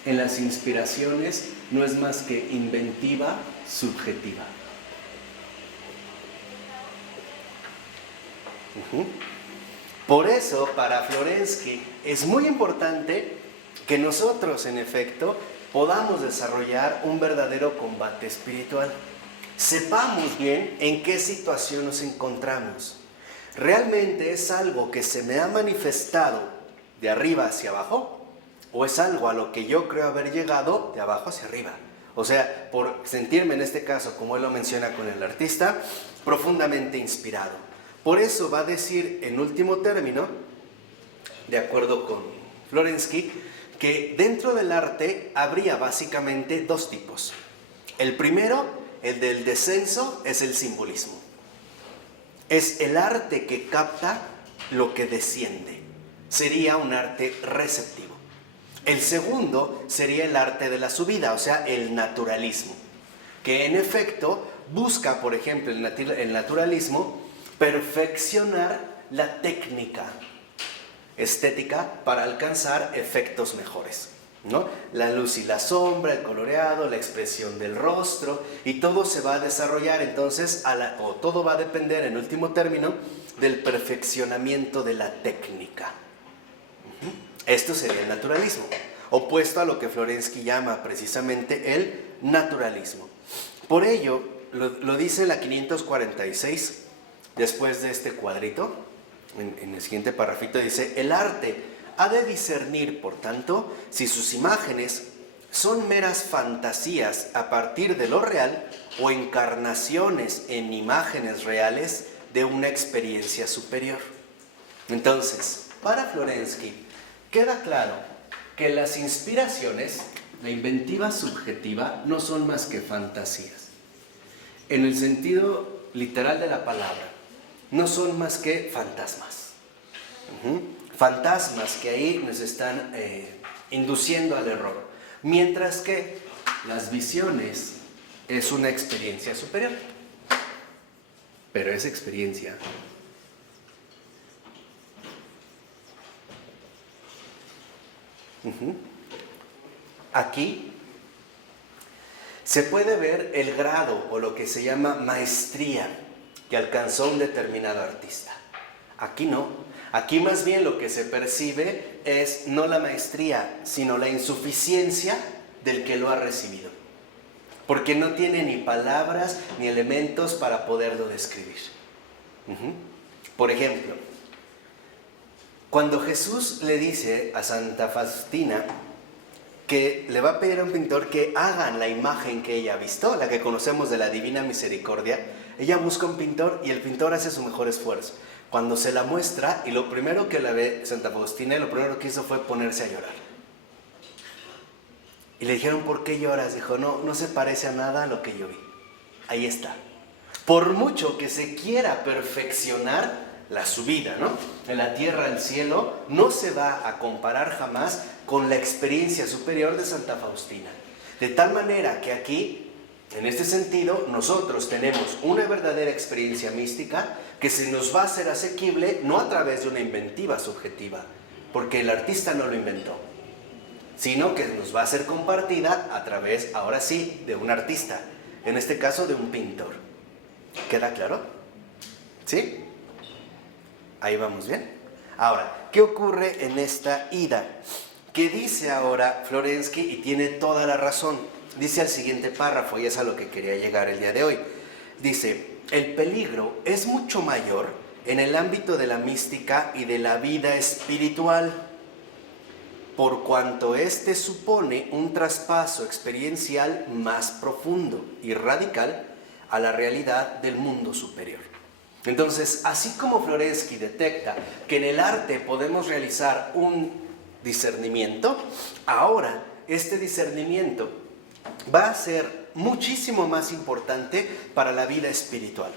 En las inspiraciones no es más que inventiva subjetiva. Por eso, para Florensky, es muy importante que nosotros, en efecto, podamos desarrollar un verdadero combate espiritual. Sepamos bien en qué situación nos encontramos. ¿Realmente es algo que se me ha manifestado de arriba hacia abajo? ¿O es algo a lo que yo creo haber llegado de abajo hacia arriba? O sea, por sentirme en este caso, como él lo menciona con el artista, profundamente inspirado. Por eso va a decir en último término, de acuerdo con Florensky, que dentro del arte habría básicamente dos tipos. El primero, el del descenso, es el simbolismo. Es el arte que capta lo que desciende. Sería un arte receptivo. El segundo sería el arte de la subida, o sea, el naturalismo, que en efecto busca, por ejemplo, el naturalismo, perfeccionar la técnica estética para alcanzar efectos mejores, ¿no? La luz y la sombra, el coloreado, la expresión del rostro, y todo se va a desarrollar entonces, o todo va a depender en último término del perfeccionamiento de la técnica. Esto sería el naturalismo, opuesto a lo que Florensky llama precisamente el naturalismo. Por ello, lo dice la 546, después de este cuadrito, en el siguiente parrafito dice: el arte ha de discernir, por tanto, si sus imágenes son meras fantasías a partir de lo real o encarnaciones en imágenes reales de una experiencia superior. Entonces, para Florensky, queda claro que las inspiraciones, la inventiva subjetiva, no son más que fantasías. En el sentido literal de la palabra, no son más que fantasmas. Fantasmas que ahí nos están induciendo al error. Mientras que las visiones es una experiencia superior. Pero esa experiencia aquí se puede ver el grado o lo que se llama maestría que alcanzó un determinado artista. Aquí no. Aquí más bien lo que se percibe es no la maestría, sino la insuficiencia del que lo ha recibido. Porque no tiene ni palabras ni elementos para poderlo describir. Por ejemplo, cuando Jesús le dice a Santa Faustina que le va a pedir a un pintor que hagan la imagen que ella ha visto, la que conocemos de la Divina Misericordia, ella busca un pintor y el pintor hace su mejor esfuerzo. Cuando se la muestra, y lo primero que la ve Santa Faustina, lo primero que hizo fue ponerse a llorar. Y le dijeron: ¿por qué lloras? Dijo: no se parece a nada a lo que yo vi. Ahí está. Por mucho que se quiera perfeccionar la subida, ¿no?, de la tierra al cielo, no se va a comparar jamás con la experiencia superior de Santa Faustina. De tal manera que aquí, en este sentido, nosotros tenemos una verdadera experiencia mística que se nos va a hacer asequible no a través de una inventiva subjetiva, porque el artista no lo inventó, sino que nos va a ser compartida a través, ahora sí, de un artista, en este caso de un pintor. ¿Queda claro? ¿Sí? Ahí vamos bien. Ahora, ¿qué ocurre en esta ida? ¿Qué dice ahora Florensky? Y tiene toda la razón. Dice al siguiente párrafo, y es a lo que quería llegar el día de hoy. Dice: el peligro es mucho mayor en el ámbito de la mística y de la vida espiritual, por cuanto éste supone un traspaso experiencial más profundo y radical a la realidad del mundo superior. Entonces, así como Florensky detecta que en el arte podemos realizar un discernimiento, ahora este discernimiento va a ser muchísimo más importante para la vida espiritual.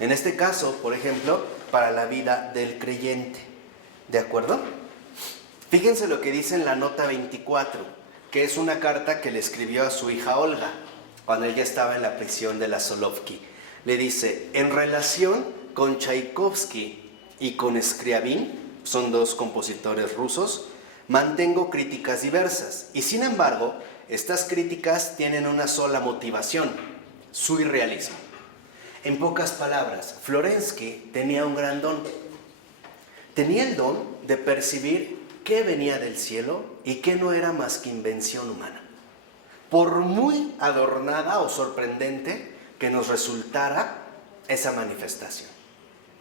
En este caso, por ejemplo, para la vida del creyente. ¿De acuerdo? Fíjense lo que dice en la nota 24, que es una carta que le escribió a su hija Olga, cuando ella estaba en la prisión de la Solovki. Le dice: en relación con Tchaikovsky y con Scriabin, son dos compositores rusos, mantengo críticas diversas, y sin embargo, estas críticas tienen una sola motivación: su irrealismo. En pocas palabras, Florensky tenía un gran don. Tenía el don de percibir qué venía del cielo y qué no era más que invención humana. Por muy adornada o sorprendente que nos resultara esa manifestación.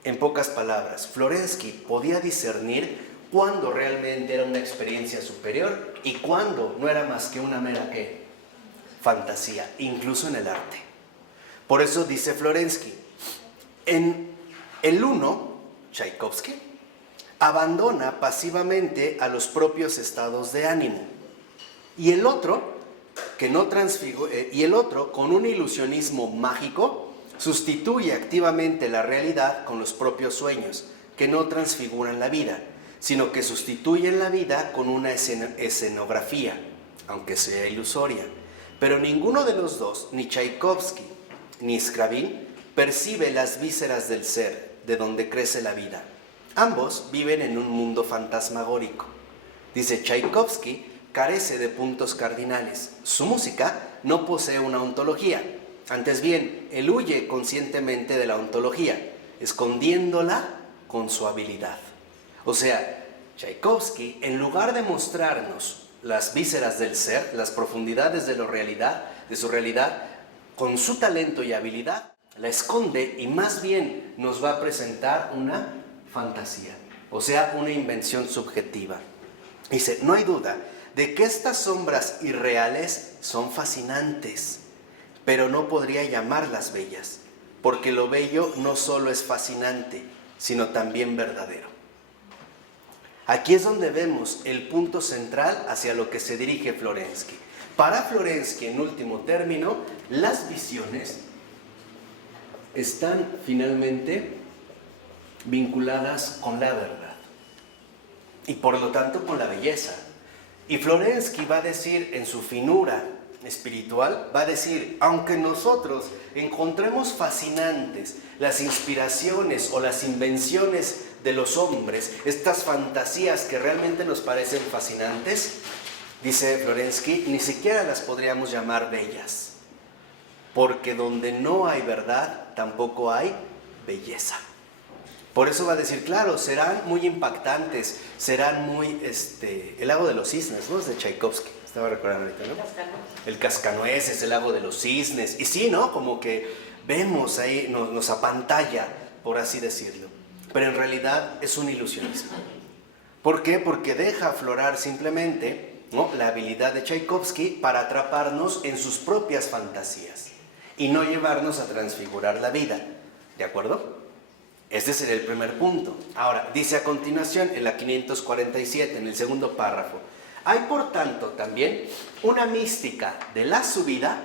En pocas palabras, Florensky podía discernir cuándo realmente era una experiencia superior y cuándo no era más que una mera ¿qué? Fantasía, incluso en el arte. Por eso dice Florensky: en el uno, Tchaikovsky, abandona pasivamente a los propios estados de ánimo, y el otro, con un ilusionismo mágico, sustituye activamente la realidad con los propios sueños, que no transfiguran la vida, sino que sustituyen la vida con una escenografía, aunque sea ilusoria. Pero ninguno de los dos, ni Tchaikovsky ni Skravin, percibe las vísceras del ser, de donde crece la vida. Ambos viven en un mundo fantasmagórico. Dice, Tchaikovsky carece de puntos cardinales. Su música no posee una ontología. Antes bien, él huye conscientemente de la ontología, escondiéndola con su habilidad. O sea, Tchaikovsky, en lugar de mostrarnos las vísceras del ser, las profundidades de su realidad, con su talento y habilidad, la esconde y más bien nos va a presentar una fantasía, o sea, una invención subjetiva. Dice, no hay duda de que estas sombras irreales son fascinantes, pero no podría llamarlas bellas, porque lo bello no solo es fascinante, sino también verdadero. Aquí es donde vemos el punto central hacia lo que se dirige Florensky. Para Florensky, en último término, las visiones están finalmente vinculadas con la verdad y por lo tanto con la belleza. Y Florensky va a decir en su finura espiritual, va a decir, aunque nosotros encontremos fascinantes las inspiraciones o las invenciones de los hombres, estas fantasías que realmente nos parecen fascinantes, dice Florensky, ni siquiera las podríamos llamar bellas, porque donde no hay verdad, tampoco hay belleza. Por eso va a decir, claro, serán muy impactantes, serán muy, el lago de los cisnes, ¿no? Es de Tchaikovsky, estaba recordando ahorita, ¿no? El Cascanueces, el lago de los cisnes, y sí, ¿no? Como que vemos ahí, nos apantalla, por así decirlo. Pero en realidad es un ilusionismo. ¿Por qué? Porque deja aflorar simplemente, ¿no?, la habilidad de Tchaikovsky para atraparnos en sus propias fantasías y no llevarnos a transfigurar la vida. ¿De acuerdo? Este sería el primer punto. Ahora, dice a continuación, en la 547, en el segundo párrafo, hay por tanto también una mística de la subida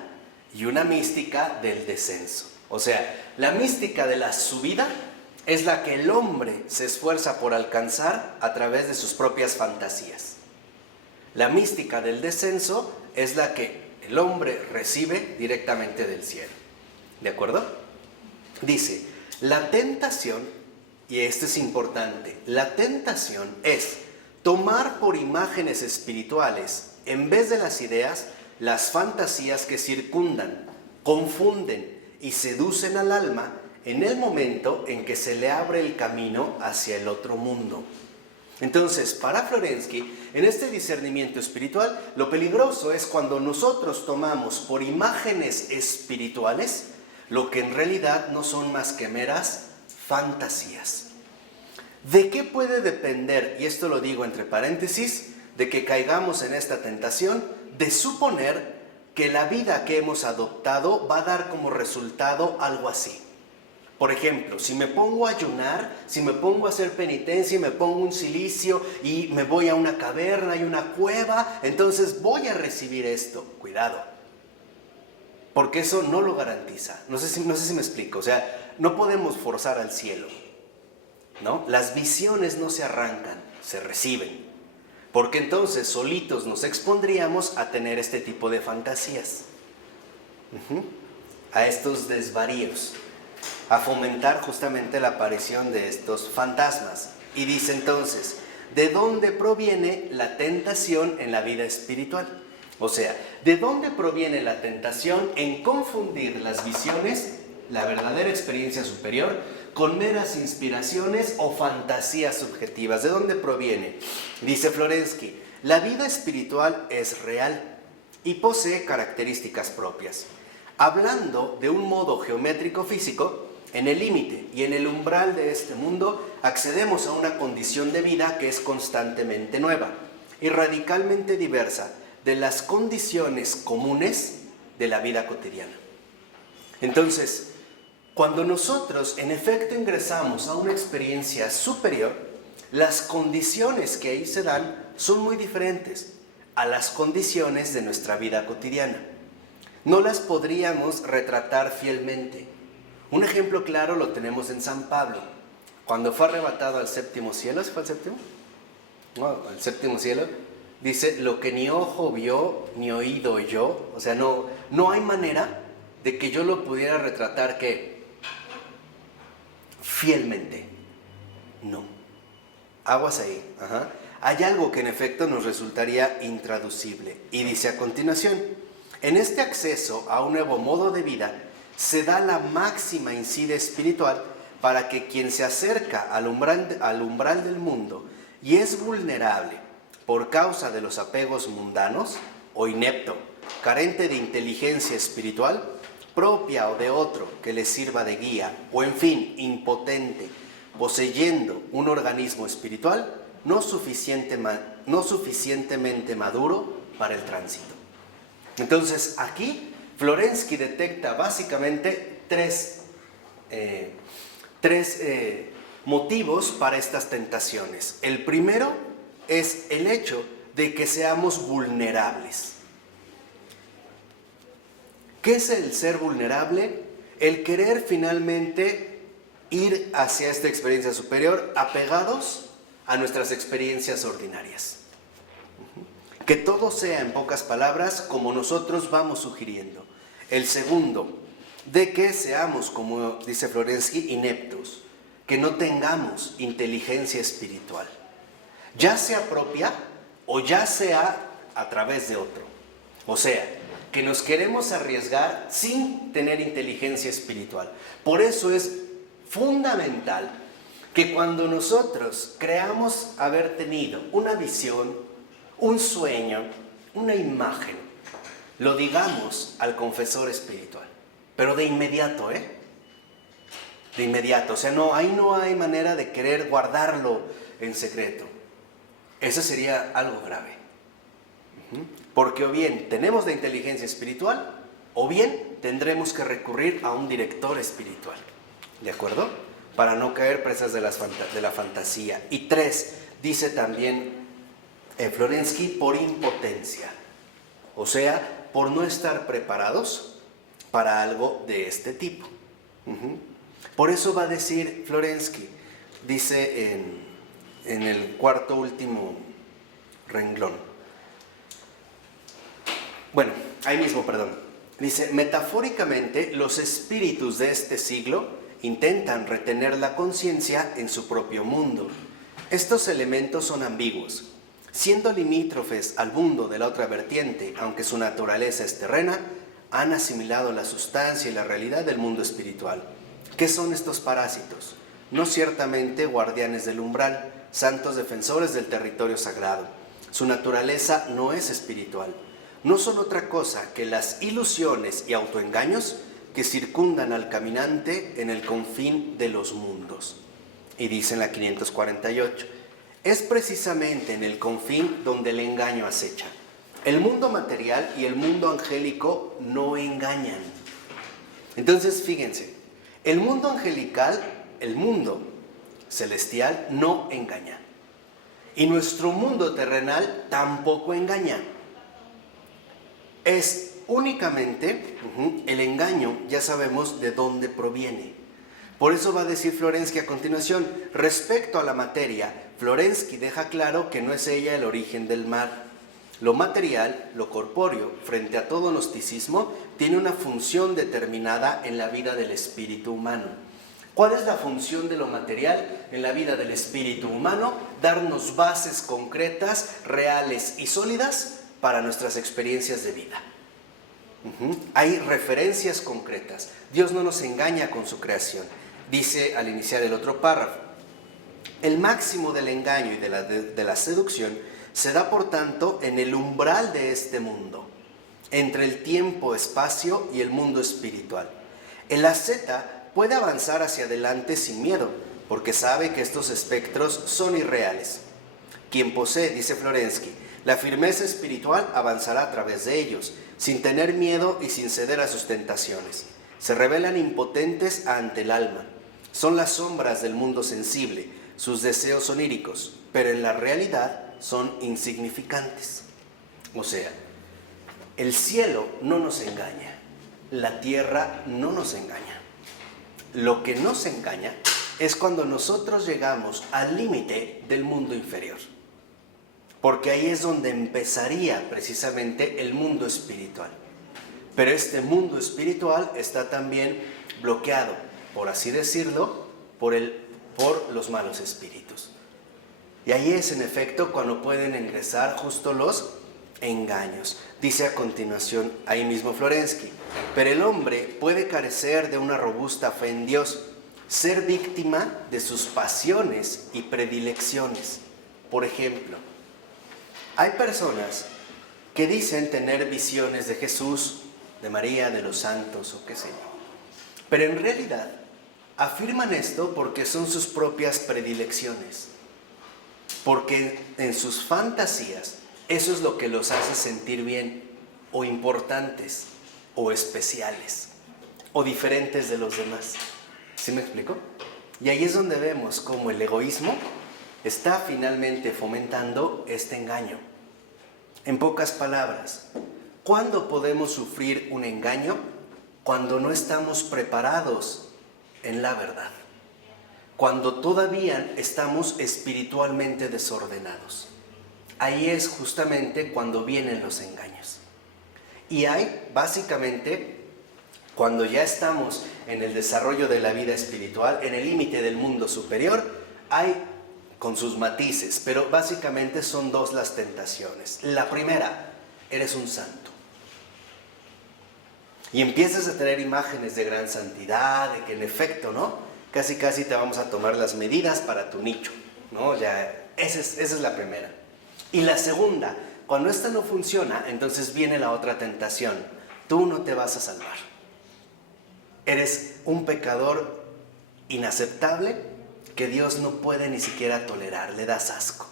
y una mística del descenso. O sea, la mística de la subida es la que el hombre se esfuerza por alcanzar a través de sus propias fantasías. La mística del descenso es la que el hombre recibe directamente del cielo. ¿De acuerdo? Dice, la tentación, y esto es importante, la tentación es tomar por imágenes espirituales, en vez de las ideas, las fantasías que circundan, confunden y seducen al alma en el momento en que se le abre el camino hacia el otro mundo. Entonces, para Florensky, en este discernimiento espiritual, lo peligroso es cuando nosotros tomamos por imágenes espirituales lo que en realidad no son más que meras fantasías. ¿De qué puede depender, y esto lo digo entre paréntesis, de que caigamos en esta tentación de suponer que la vida que hemos adoptado va a dar como resultado algo así? Por ejemplo, si me pongo a ayunar, si me pongo a hacer penitencia y me pongo un cilicio y me voy a una caverna y una cueva, entonces voy a recibir esto. Cuidado, porque eso no lo garantiza. No sé si me explico. O sea, no podemos forzar al cielo, ¿no? Las visiones no se arrancan, se reciben. Porque entonces solitos nos expondríamos a tener este tipo de fantasías, a estos desvaríos, a fomentar justamente la aparición de estos fantasmas. Y dice entonces, ¿de dónde proviene la tentación en la vida espiritual? O sea, ¿de dónde proviene la tentación en confundir las visiones, la verdadera experiencia superior, con meras inspiraciones o fantasías subjetivas? ¿De dónde proviene? Dice Florensky, la vida espiritual es real y posee características propias. Hablando de un modo geométrico físico, en el límite y en el umbral de este mundo accedemos a una condición de vida que es constantemente nueva y radicalmente diversa de las condiciones comunes de la vida cotidiana. Entonces, cuando nosotros en efecto ingresamos a una experiencia superior, las condiciones que ahí se dan son muy diferentes a las condiciones de nuestra vida cotidiana. No las podríamos retratar fielmente. Un ejemplo claro lo tenemos en San Pablo, cuando fue arrebatado al séptimo cielo. ¿Sí fue el séptimo? ¿no? El séptimo cielo, dice, lo que ni ojo vio, ni oído oyó, o sea, no hay manera de que yo lo pudiera retratar que fielmente, no. Aguas ahí, ajá. Hay algo que en efecto nos resultaría intraducible. Y dice a continuación, en este acceso a un nuevo modo de vida se da la máxima incide espiritual para que quien se acerca al umbral del mundo y es vulnerable por causa de los apegos mundanos o inepto, carente de inteligencia espiritual propia o de otro que le sirva de guía, o en fin, impotente, poseyendo un organismo espiritual no suficientemente maduro para el tránsito. Entonces, aquí Florensky detecta básicamente tres motivos para estas tentaciones. El primero es el hecho de que seamos vulnerables. ¿Qué es el ser vulnerable? El querer finalmente ir hacia esta experiencia superior apegados a nuestras experiencias ordinarias. Que todo sea, en pocas palabras, como nosotros vamos sugiriendo. El segundo, de que seamos, como dice Florensky, ineptos, que no tengamos inteligencia espiritual, ya sea propia o ya sea a través de otro. O sea, que nos queremos arriesgar sin tener inteligencia espiritual. Por eso es fundamental que cuando nosotros creamos haber tenido una visión, un sueño, una imagen, lo digamos al confesor espiritual, pero de inmediato, de inmediato, o sea, ahí no hay manera de querer guardarlo en secreto. Eso sería algo grave, porque o bien tenemos la inteligencia espiritual, o bien tendremos que recurrir a un director espiritual, ¿de acuerdo? Para no caer presas de la fantasía. Y 3, dice también Florensky, por impotencia, o sea, por no estar preparados para algo de este tipo. Por eso va a decir Florensky, dice en el cuarto último renglón, bueno, ahí mismo, perdón, dice, metafóricamente, los espíritus de este siglo intentan retener la conciencia en su propio mundo. Estos elementos son ambiguos. Siendo limítrofes al mundo de la otra vertiente, aunque su naturaleza es terrena, han asimilado la sustancia y la realidad del mundo espiritual. ¿Qué son estos parásitos? No ciertamente guardianes del umbral, santos defensores del territorio sagrado. Su naturaleza no es espiritual. No son otra cosa que las ilusiones y autoengaños que circundan al caminante en el confín de los mundos. Y dice en la 548, es precisamente en el confín donde el engaño acecha. El mundo material y el mundo angélico no engañan. Entonces, fíjense, el mundo angelical, el mundo celestial no engaña. Y nuestro mundo terrenal tampoco engaña. Es únicamente el engaño, ya sabemos de dónde proviene. Por eso va a decir Florensky a continuación, respecto a la materia, Florensky deja claro que no es ella el origen del mal. Lo material, lo corpóreo, frente a todo gnosticismo, tiene una función determinada en la vida del espíritu humano. ¿Cuál es la función de lo material en la vida del espíritu humano? Darnos bases concretas, reales y sólidas para nuestras experiencias de vida. Hay referencias concretas. Dios no nos engaña con su creación. Dice al iniciar el otro párrafo, el máximo del engaño y de la seducción se da por tanto en el umbral de este mundo, entre el tiempo-espacio y el mundo espiritual. El asceta puede avanzar hacia adelante sin miedo, porque sabe que estos espectros son irreales. Quien posee, dice Florensky, la firmeza espiritual avanzará a través de ellos, sin tener miedo y sin ceder a sus tentaciones. Se revelan impotentes ante el alma. Son las sombras del mundo sensible, sus deseos oníricos, pero en la realidad son insignificantes. O sea, el cielo no nos engaña, la tierra no nos engaña. Lo que nos engaña es cuando nosotros llegamos al límite del mundo inferior. porque ahí es donde empezaría precisamente el mundo espiritual. Pero este mundo espiritual está también bloqueado, por así decirlo, por los malos espíritus. Y ahí es en efecto cuando pueden ingresar justo los engaños. Dice a continuación ahí mismo Florensky: pero el hombre puede carecer de una robusta fe en Dios, ser víctima de sus pasiones y predilecciones. Por ejemplo, hay personas que dicen tener visiones de Jesús, de María, de los santos o qué sé yo, pero en realidad afirman esto porque son sus propias predilecciones, porque en sus fantasías eso es lo que los hace sentir bien, o importantes, o especiales, o diferentes de los demás. ¿Sí me explico? Y ahí es donde vemos cómo el egoísmo está finalmente fomentando este engaño. En pocas palabras, ¿cuándo podemos sufrir un engaño? Cuando no estamos preparados en la verdad, cuando todavía estamos espiritualmente desordenados. Ahí es justamente cuando vienen los engaños. Y hay, básicamente, cuando ya estamos en el desarrollo de la vida espiritual, en el límite del mundo superior, hay con sus matices, pero básicamente son dos las tentaciones. La primera, eres un santo. Y empiezas a tener imágenes de gran santidad, de que en efecto, ¿no? Casi te vamos a tomar las medidas para tu nicho, ¿no? Ya, esa es la primera. Y la segunda, cuando esta no funciona, entonces viene la otra tentación. Tú no te vas a salvar. Eres un pecador inaceptable que Dios no puede ni siquiera tolerar, le das asco.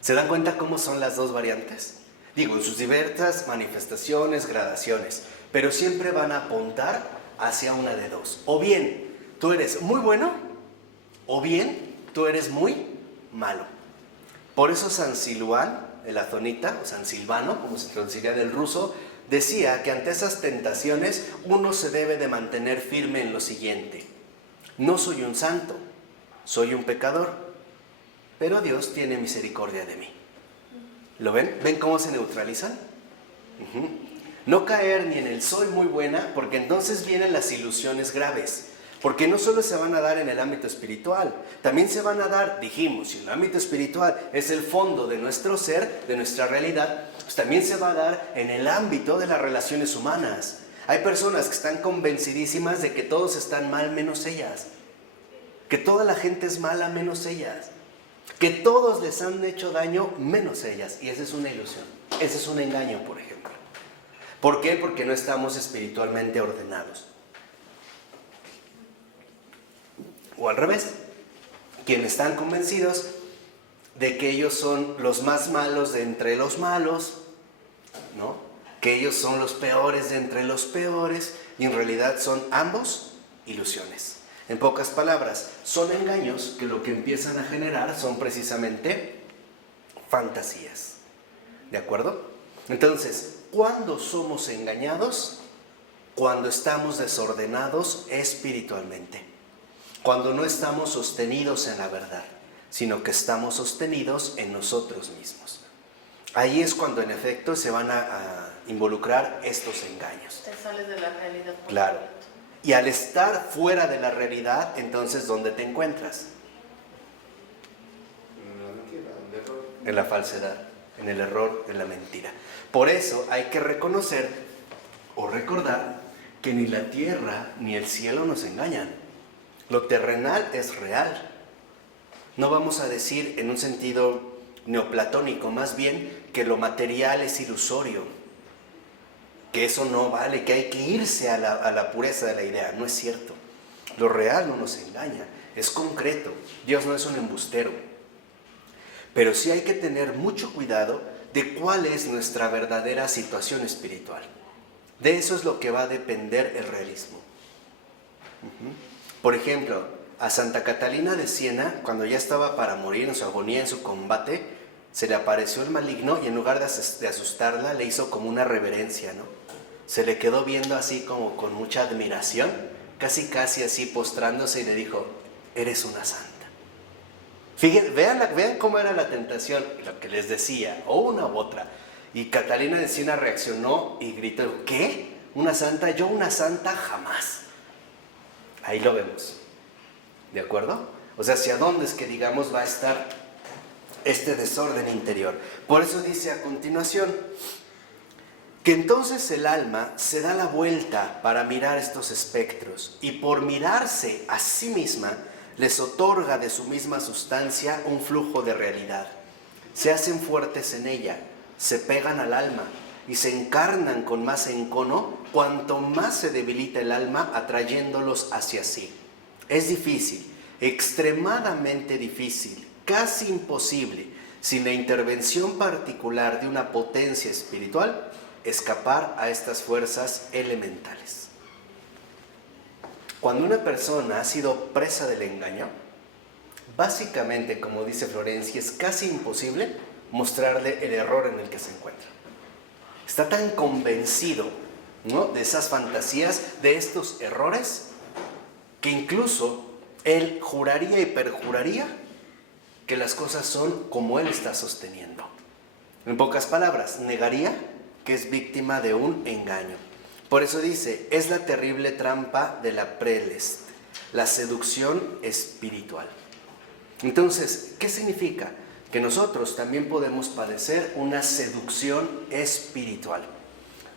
¿Se dan cuenta cómo son las dos variantes? Digo, en sus diversas manifestaciones, gradaciones, pero siempre van a apuntar hacia una de dos. O bien tú eres muy bueno, o bien tú eres muy malo. Por eso San Siluán, el azonita, o San Silvano, como se traduciría del ruso, decía que ante esas tentaciones uno se debe de mantener firme en lo siguiente: no soy un santo, soy un pecador, pero Dios tiene misericordia de mí. ¿Lo ven? ¿Ven cómo se neutralizan? No caer ni en el soy muy buena, porque entonces vienen las ilusiones graves. Porque no solo se van a dar en el ámbito espiritual, también se van a dar, dijimos, si el ámbito espiritual es el fondo de nuestro ser, de nuestra realidad, pues también se va a dar en el ámbito de las relaciones humanas. Hay personas que están convencidísimas de que todos están mal menos ellas, que toda la gente es mala menos ellas, que todos les han hecho daño menos ellas, y esa es una ilusión, ese es un engaño, por ejemplo. ¿Por qué? Porque no estamos espiritualmente ordenados. O al revés, quienes están convencidos de que ellos son los más malos de entre los malos, ¿no? Que ellos son los peores de entre los peores, y en realidad son ambos ilusiones. En pocas palabras, son engaños que lo que empiezan a generar son precisamente fantasías. ¿De acuerdo? Entonces, ¿cuándo somos engañados? Cuando estamos desordenados espiritualmente. Cuando no estamos sostenidos en la verdad, sino que estamos sostenidos en nosotros mismos. Ahí es cuando en efecto se van a involucrar estos engaños. Te sales de la realidad. Claro. Y al estar fuera de la realidad, entonces, ¿dónde te encuentras? En la falsedad, en el error, en la mentira. Por eso hay que reconocer o recordar que ni la tierra ni el cielo nos engañan. Lo terrenal es real. No vamos a decir en un sentido neoplatónico, más bien que lo material es ilusorio, que eso no vale, que hay que irse a la pureza de la idea. No es cierto. Lo real no nos engaña, es concreto. Dios no es un embustero. Pero sí hay que tener mucho cuidado de cuál es nuestra verdadera situación espiritual. De eso es lo que va a depender el realismo. Por ejemplo, a Santa Catalina de Siena, cuando ya estaba para morir en su agonía, en su combate, se le apareció el maligno y en lugar de asustarla, le hizo como una reverencia, ¿no? Se le quedó viendo así como con mucha admiración, casi así postrándose, y le dijo: eres una santa. Fíjense, vean cómo era la tentación, lo que les decía, o una u otra. Y Catalina de Encina reaccionó y gritó, ¿qué? ¿Una santa? Yo una santa jamás. Ahí lo vemos. ¿De acuerdo? O sea, ¿hacia dónde es que, digamos, va a estar este desorden interior? Por eso dice a continuación, que entonces el alma se da la vuelta para mirar estos espectros y por mirarse a sí misma les otorga de su misma sustancia un flujo de realidad. Se hacen fuertes en ella, se pegan al alma y se encarnan con más encono cuanto más se debilita el alma atrayéndolos hacia sí. Es difícil, extremadamente difícil, casi imposible, sin la intervención particular de una potencia espiritual, escapar a estas fuerzas elementales. Cuando una persona ha sido presa del engaño, básicamente, como dice Florenzi, es casi imposible mostrarle el error en el que se encuentra. Está tan convencido, ¿no?, de esas fantasías, de estos errores, que incluso él juraría y perjuraría que las cosas son como él está sosteniendo. En pocas palabras, negaría que es víctima de un engaño. Por eso dice, es la terrible trampa de la prelest, la seducción espiritual. Entonces, ¿qué significa? Que nosotros también podemos padecer una seducción espiritual.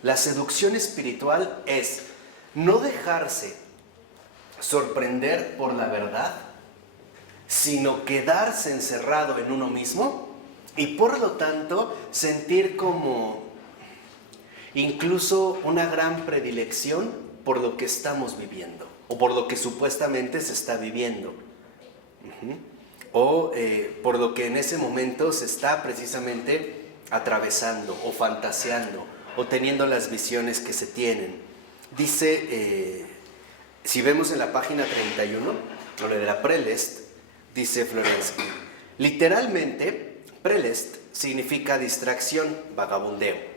La seducción espiritual es no dejarse sorprender por la verdad, sino quedarse encerrado en uno mismo y por lo tanto sentir como incluso una gran predilección por lo que estamos viviendo o por lo que supuestamente se está viviendo. O por lo que en ese momento se está precisamente atravesando o fantaseando o teniendo las visiones que se tienen. Dice, si vemos en la página 31, lo de la prelest, dice Florensky, literalmente, prelest significa distracción, vagabundeo.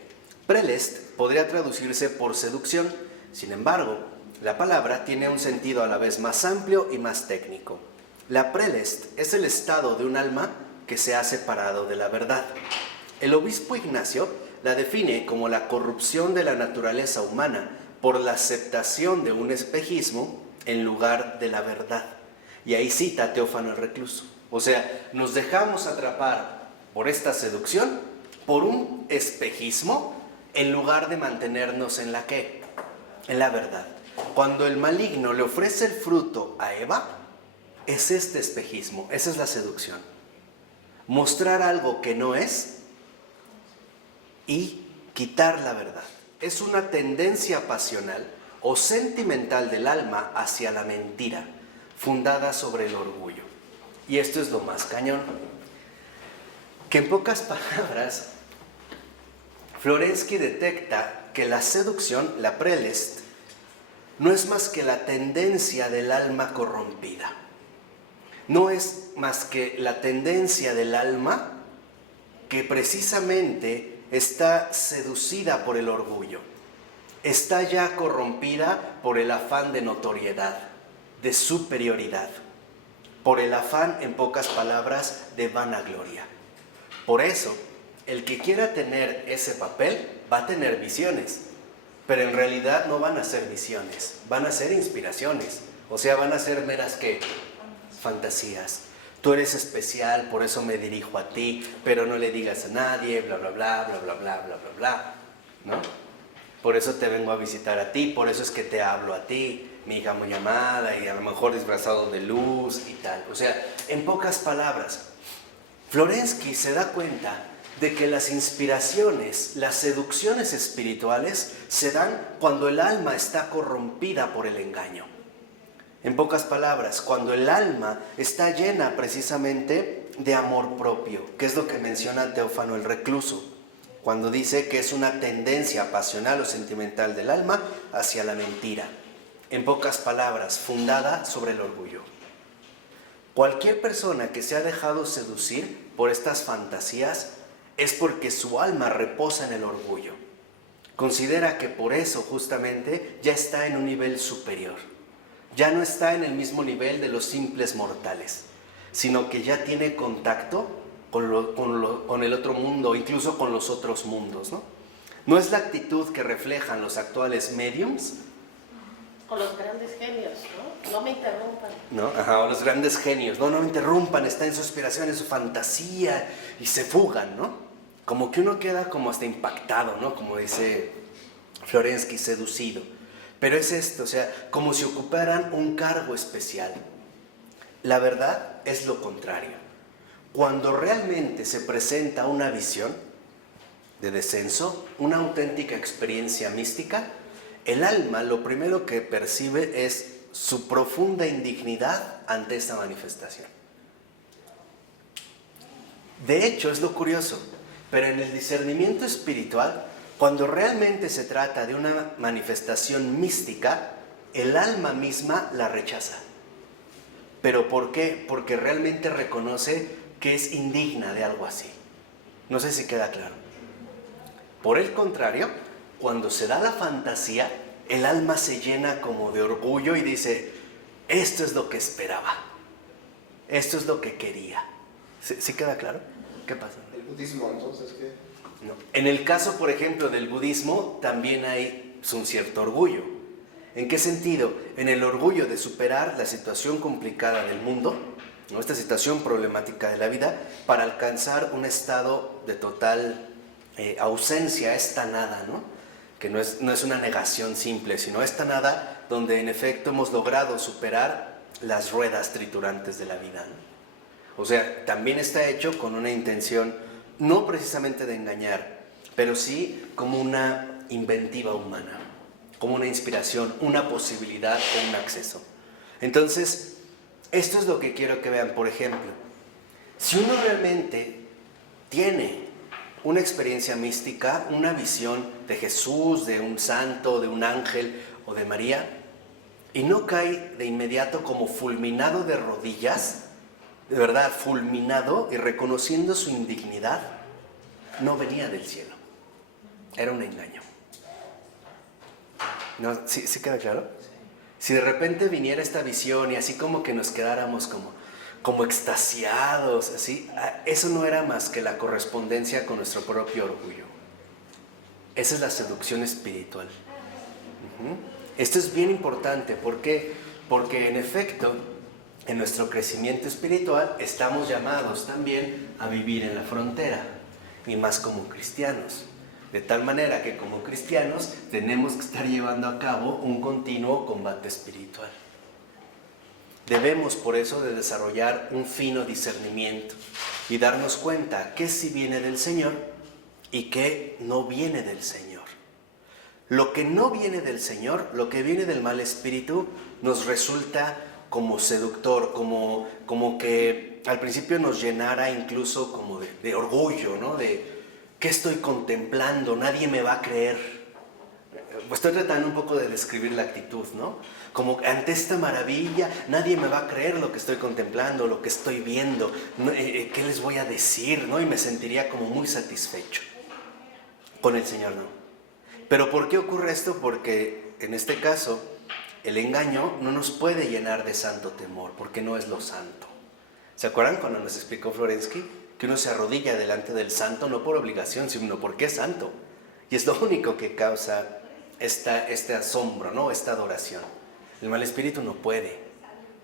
Prelest podría traducirse por seducción, sin embargo, la palabra tiene un sentido a la vez más amplio y más técnico. La prelest es el estado de un alma que se ha separado de la verdad. El obispo Ignacio la define como la corrupción de la naturaleza humana por la aceptación de un espejismo en lugar de la verdad. Y ahí cita a Teófano el Recluso. O sea, nos dejamos atrapar por esta seducción, por un espejismo, en lugar de mantenernos en la ¿qué? En la verdad. Cuando el maligno le ofrece el fruto a Eva, es este espejismo, esa es la seducción. Mostrar algo que no es y quitar la verdad. Es una tendencia pasional o sentimental del alma hacia la mentira, fundada sobre el orgullo. Y esto es lo más cañón. Que en pocas palabras, Florensky detecta que la seducción, la prelest, no es más que la tendencia del alma corrompida. No es más que la tendencia del alma que precisamente está seducida por el orgullo. Está ya corrompida por el afán de notoriedad, de superioridad, por el afán, en pocas palabras, de vanagloria. Por eso, el que quiera tener ese papel va a tener visiones, pero en realidad no van a ser visiones, van a ser inspiraciones, o sea, van a ser meras ¿qué? Fantasías. Tú eres especial, por eso me dirijo a ti, pero no le digas a nadie, bla, bla, bla, bla, bla, bla, bla, bla, bla, ¿no? Por eso te vengo a visitar a ti, por eso es que te hablo a ti, mi hija muy amada, y a lo mejor disfrazado de luz y tal. O sea, en pocas palabras, Florensky se da cuenta de que las inspiraciones, las seducciones espirituales se dan cuando el alma está corrompida por el engaño. En pocas palabras, cuando el alma está llena precisamente de amor propio, que es lo que menciona Teófano el Recluso, cuando dice que es una tendencia pasional o sentimental del alma hacia la mentira. En pocas palabras, fundada sobre el orgullo. Cualquier persona que se ha dejado seducir por estas fantasías es porque su alma reposa en el orgullo. Considera que por eso justamente ya está en un nivel superior. Ya no está en el mismo nivel de los simples mortales. sino que ya tiene contacto con el otro mundo, incluso con los otros mundos, ¿no? No es la actitud que reflejan los actuales mediums. Con los grandes genios, ¿no? No me interrumpan. ¿No? Ajá, o los grandes genios, no me interrumpan, está en su inspiración, en su fantasía, y se fugan, ¿no? Como que uno queda como hasta impactado, ¿no? Como dice Florensky, seducido. Pero es esto, o sea, como si ocuparan un cargo especial. La verdad es lo contrario. Cuando realmente se presenta una visión de descenso, una auténtica experiencia mística, el alma lo primero que percibe es su profunda indignidad ante esta manifestación. De hecho, es lo curioso, pero en el discernimiento espiritual, cuando realmente se trata de una manifestación mística, el alma misma la rechaza. ¿Pero por qué? Porque realmente reconoce que es indigna de algo así. No sé si queda claro. Por el contrario, cuando se da la fantasía, el alma se llena como de orgullo y dice, esto es lo que esperaba, esto es lo que quería. ¿Sí queda claro? ¿Qué pasa? ¿El budismo entonces qué? No. En el caso, por ejemplo, del budismo, también hay un cierto orgullo. ¿En qué sentido? En el orgullo de superar la situación complicada del mundo, ¿no? Esta situación problemática de la vida, para alcanzar un estado de total ausencia, esta nada, ¿no? Que no es una negación simple, sino esta nada donde en efecto hemos logrado superar las ruedas triturantes de la vida, ¿no? O sea, también está hecho con una intención, no precisamente de engañar, pero sí como una inventiva humana, como una inspiración, una posibilidad o un acceso. Entonces, esto es lo que quiero que vean. Por ejemplo, si uno realmente tiene una experiencia mística, una visión de Jesús, de un santo, de un ángel o de María, y no cae de inmediato como fulminado de rodillas, de verdad, fulminado y reconociendo su indignidad, no venía del cielo, era un engaño. ¿No? ¿Sí queda claro? Si de repente viniera esta visión y así como que nos quedáramos como extasiados, así, eso no era más que la correspondencia con nuestro propio orgullo. Esa es la seducción espiritual. Esto es bien importante. ¿Por qué? Porque en efecto, en nuestro crecimiento espiritual estamos llamados también a vivir en la frontera, y más como cristianos. De tal manera que como cristianos tenemos que estar llevando a cabo un continuo combate espiritual. Debemos por eso de desarrollar un fino discernimiento y darnos cuenta que sí viene del Señor y que no viene del Señor. Lo que no viene del Señor, lo que viene del mal espíritu, nos resulta como seductor, como que al principio nos llenara incluso como de orgullo, ¿no? De ¿qué estoy contemplando? Nadie me va a creer. Estoy tratando un poco de describir la actitud, ¿no? Como ante esta maravilla, nadie me va a creer lo que estoy contemplando, lo que estoy viendo, ¿qué les voy a decir? ¿No? Y me sentiría como muy satisfecho. Con el Señor no. ¿Pero por qué ocurre esto? Porque en este caso, el engaño no nos puede llenar de santo temor, porque no es lo santo. ¿Se acuerdan cuando nos explicó Florensky? Que uno se arrodilla delante del santo no por obligación, sino porque es santo. Y es lo único que causa este asombro, ¿no? Esta adoración. El mal espíritu no puede.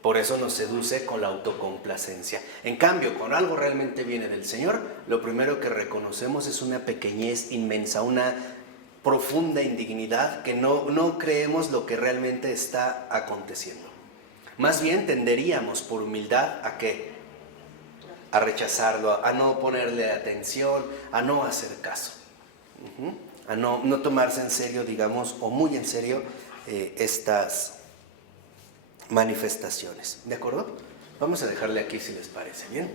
Por eso nos seduce con la autocomplacencia. En cambio, cuando algo realmente viene del Señor, lo primero que reconocemos es una pequeñez inmensa, una profunda indignidad que no creemos lo que realmente está aconteciendo. Más bien tenderíamos por humildad ¿a qué? A rechazarlo, a no ponerle atención, a no hacer caso, a no tomarse en serio, digamos, o muy en serio estas manifestaciones. ¿De acuerdo? Vamos a dejarle aquí si les parece, ¿bien?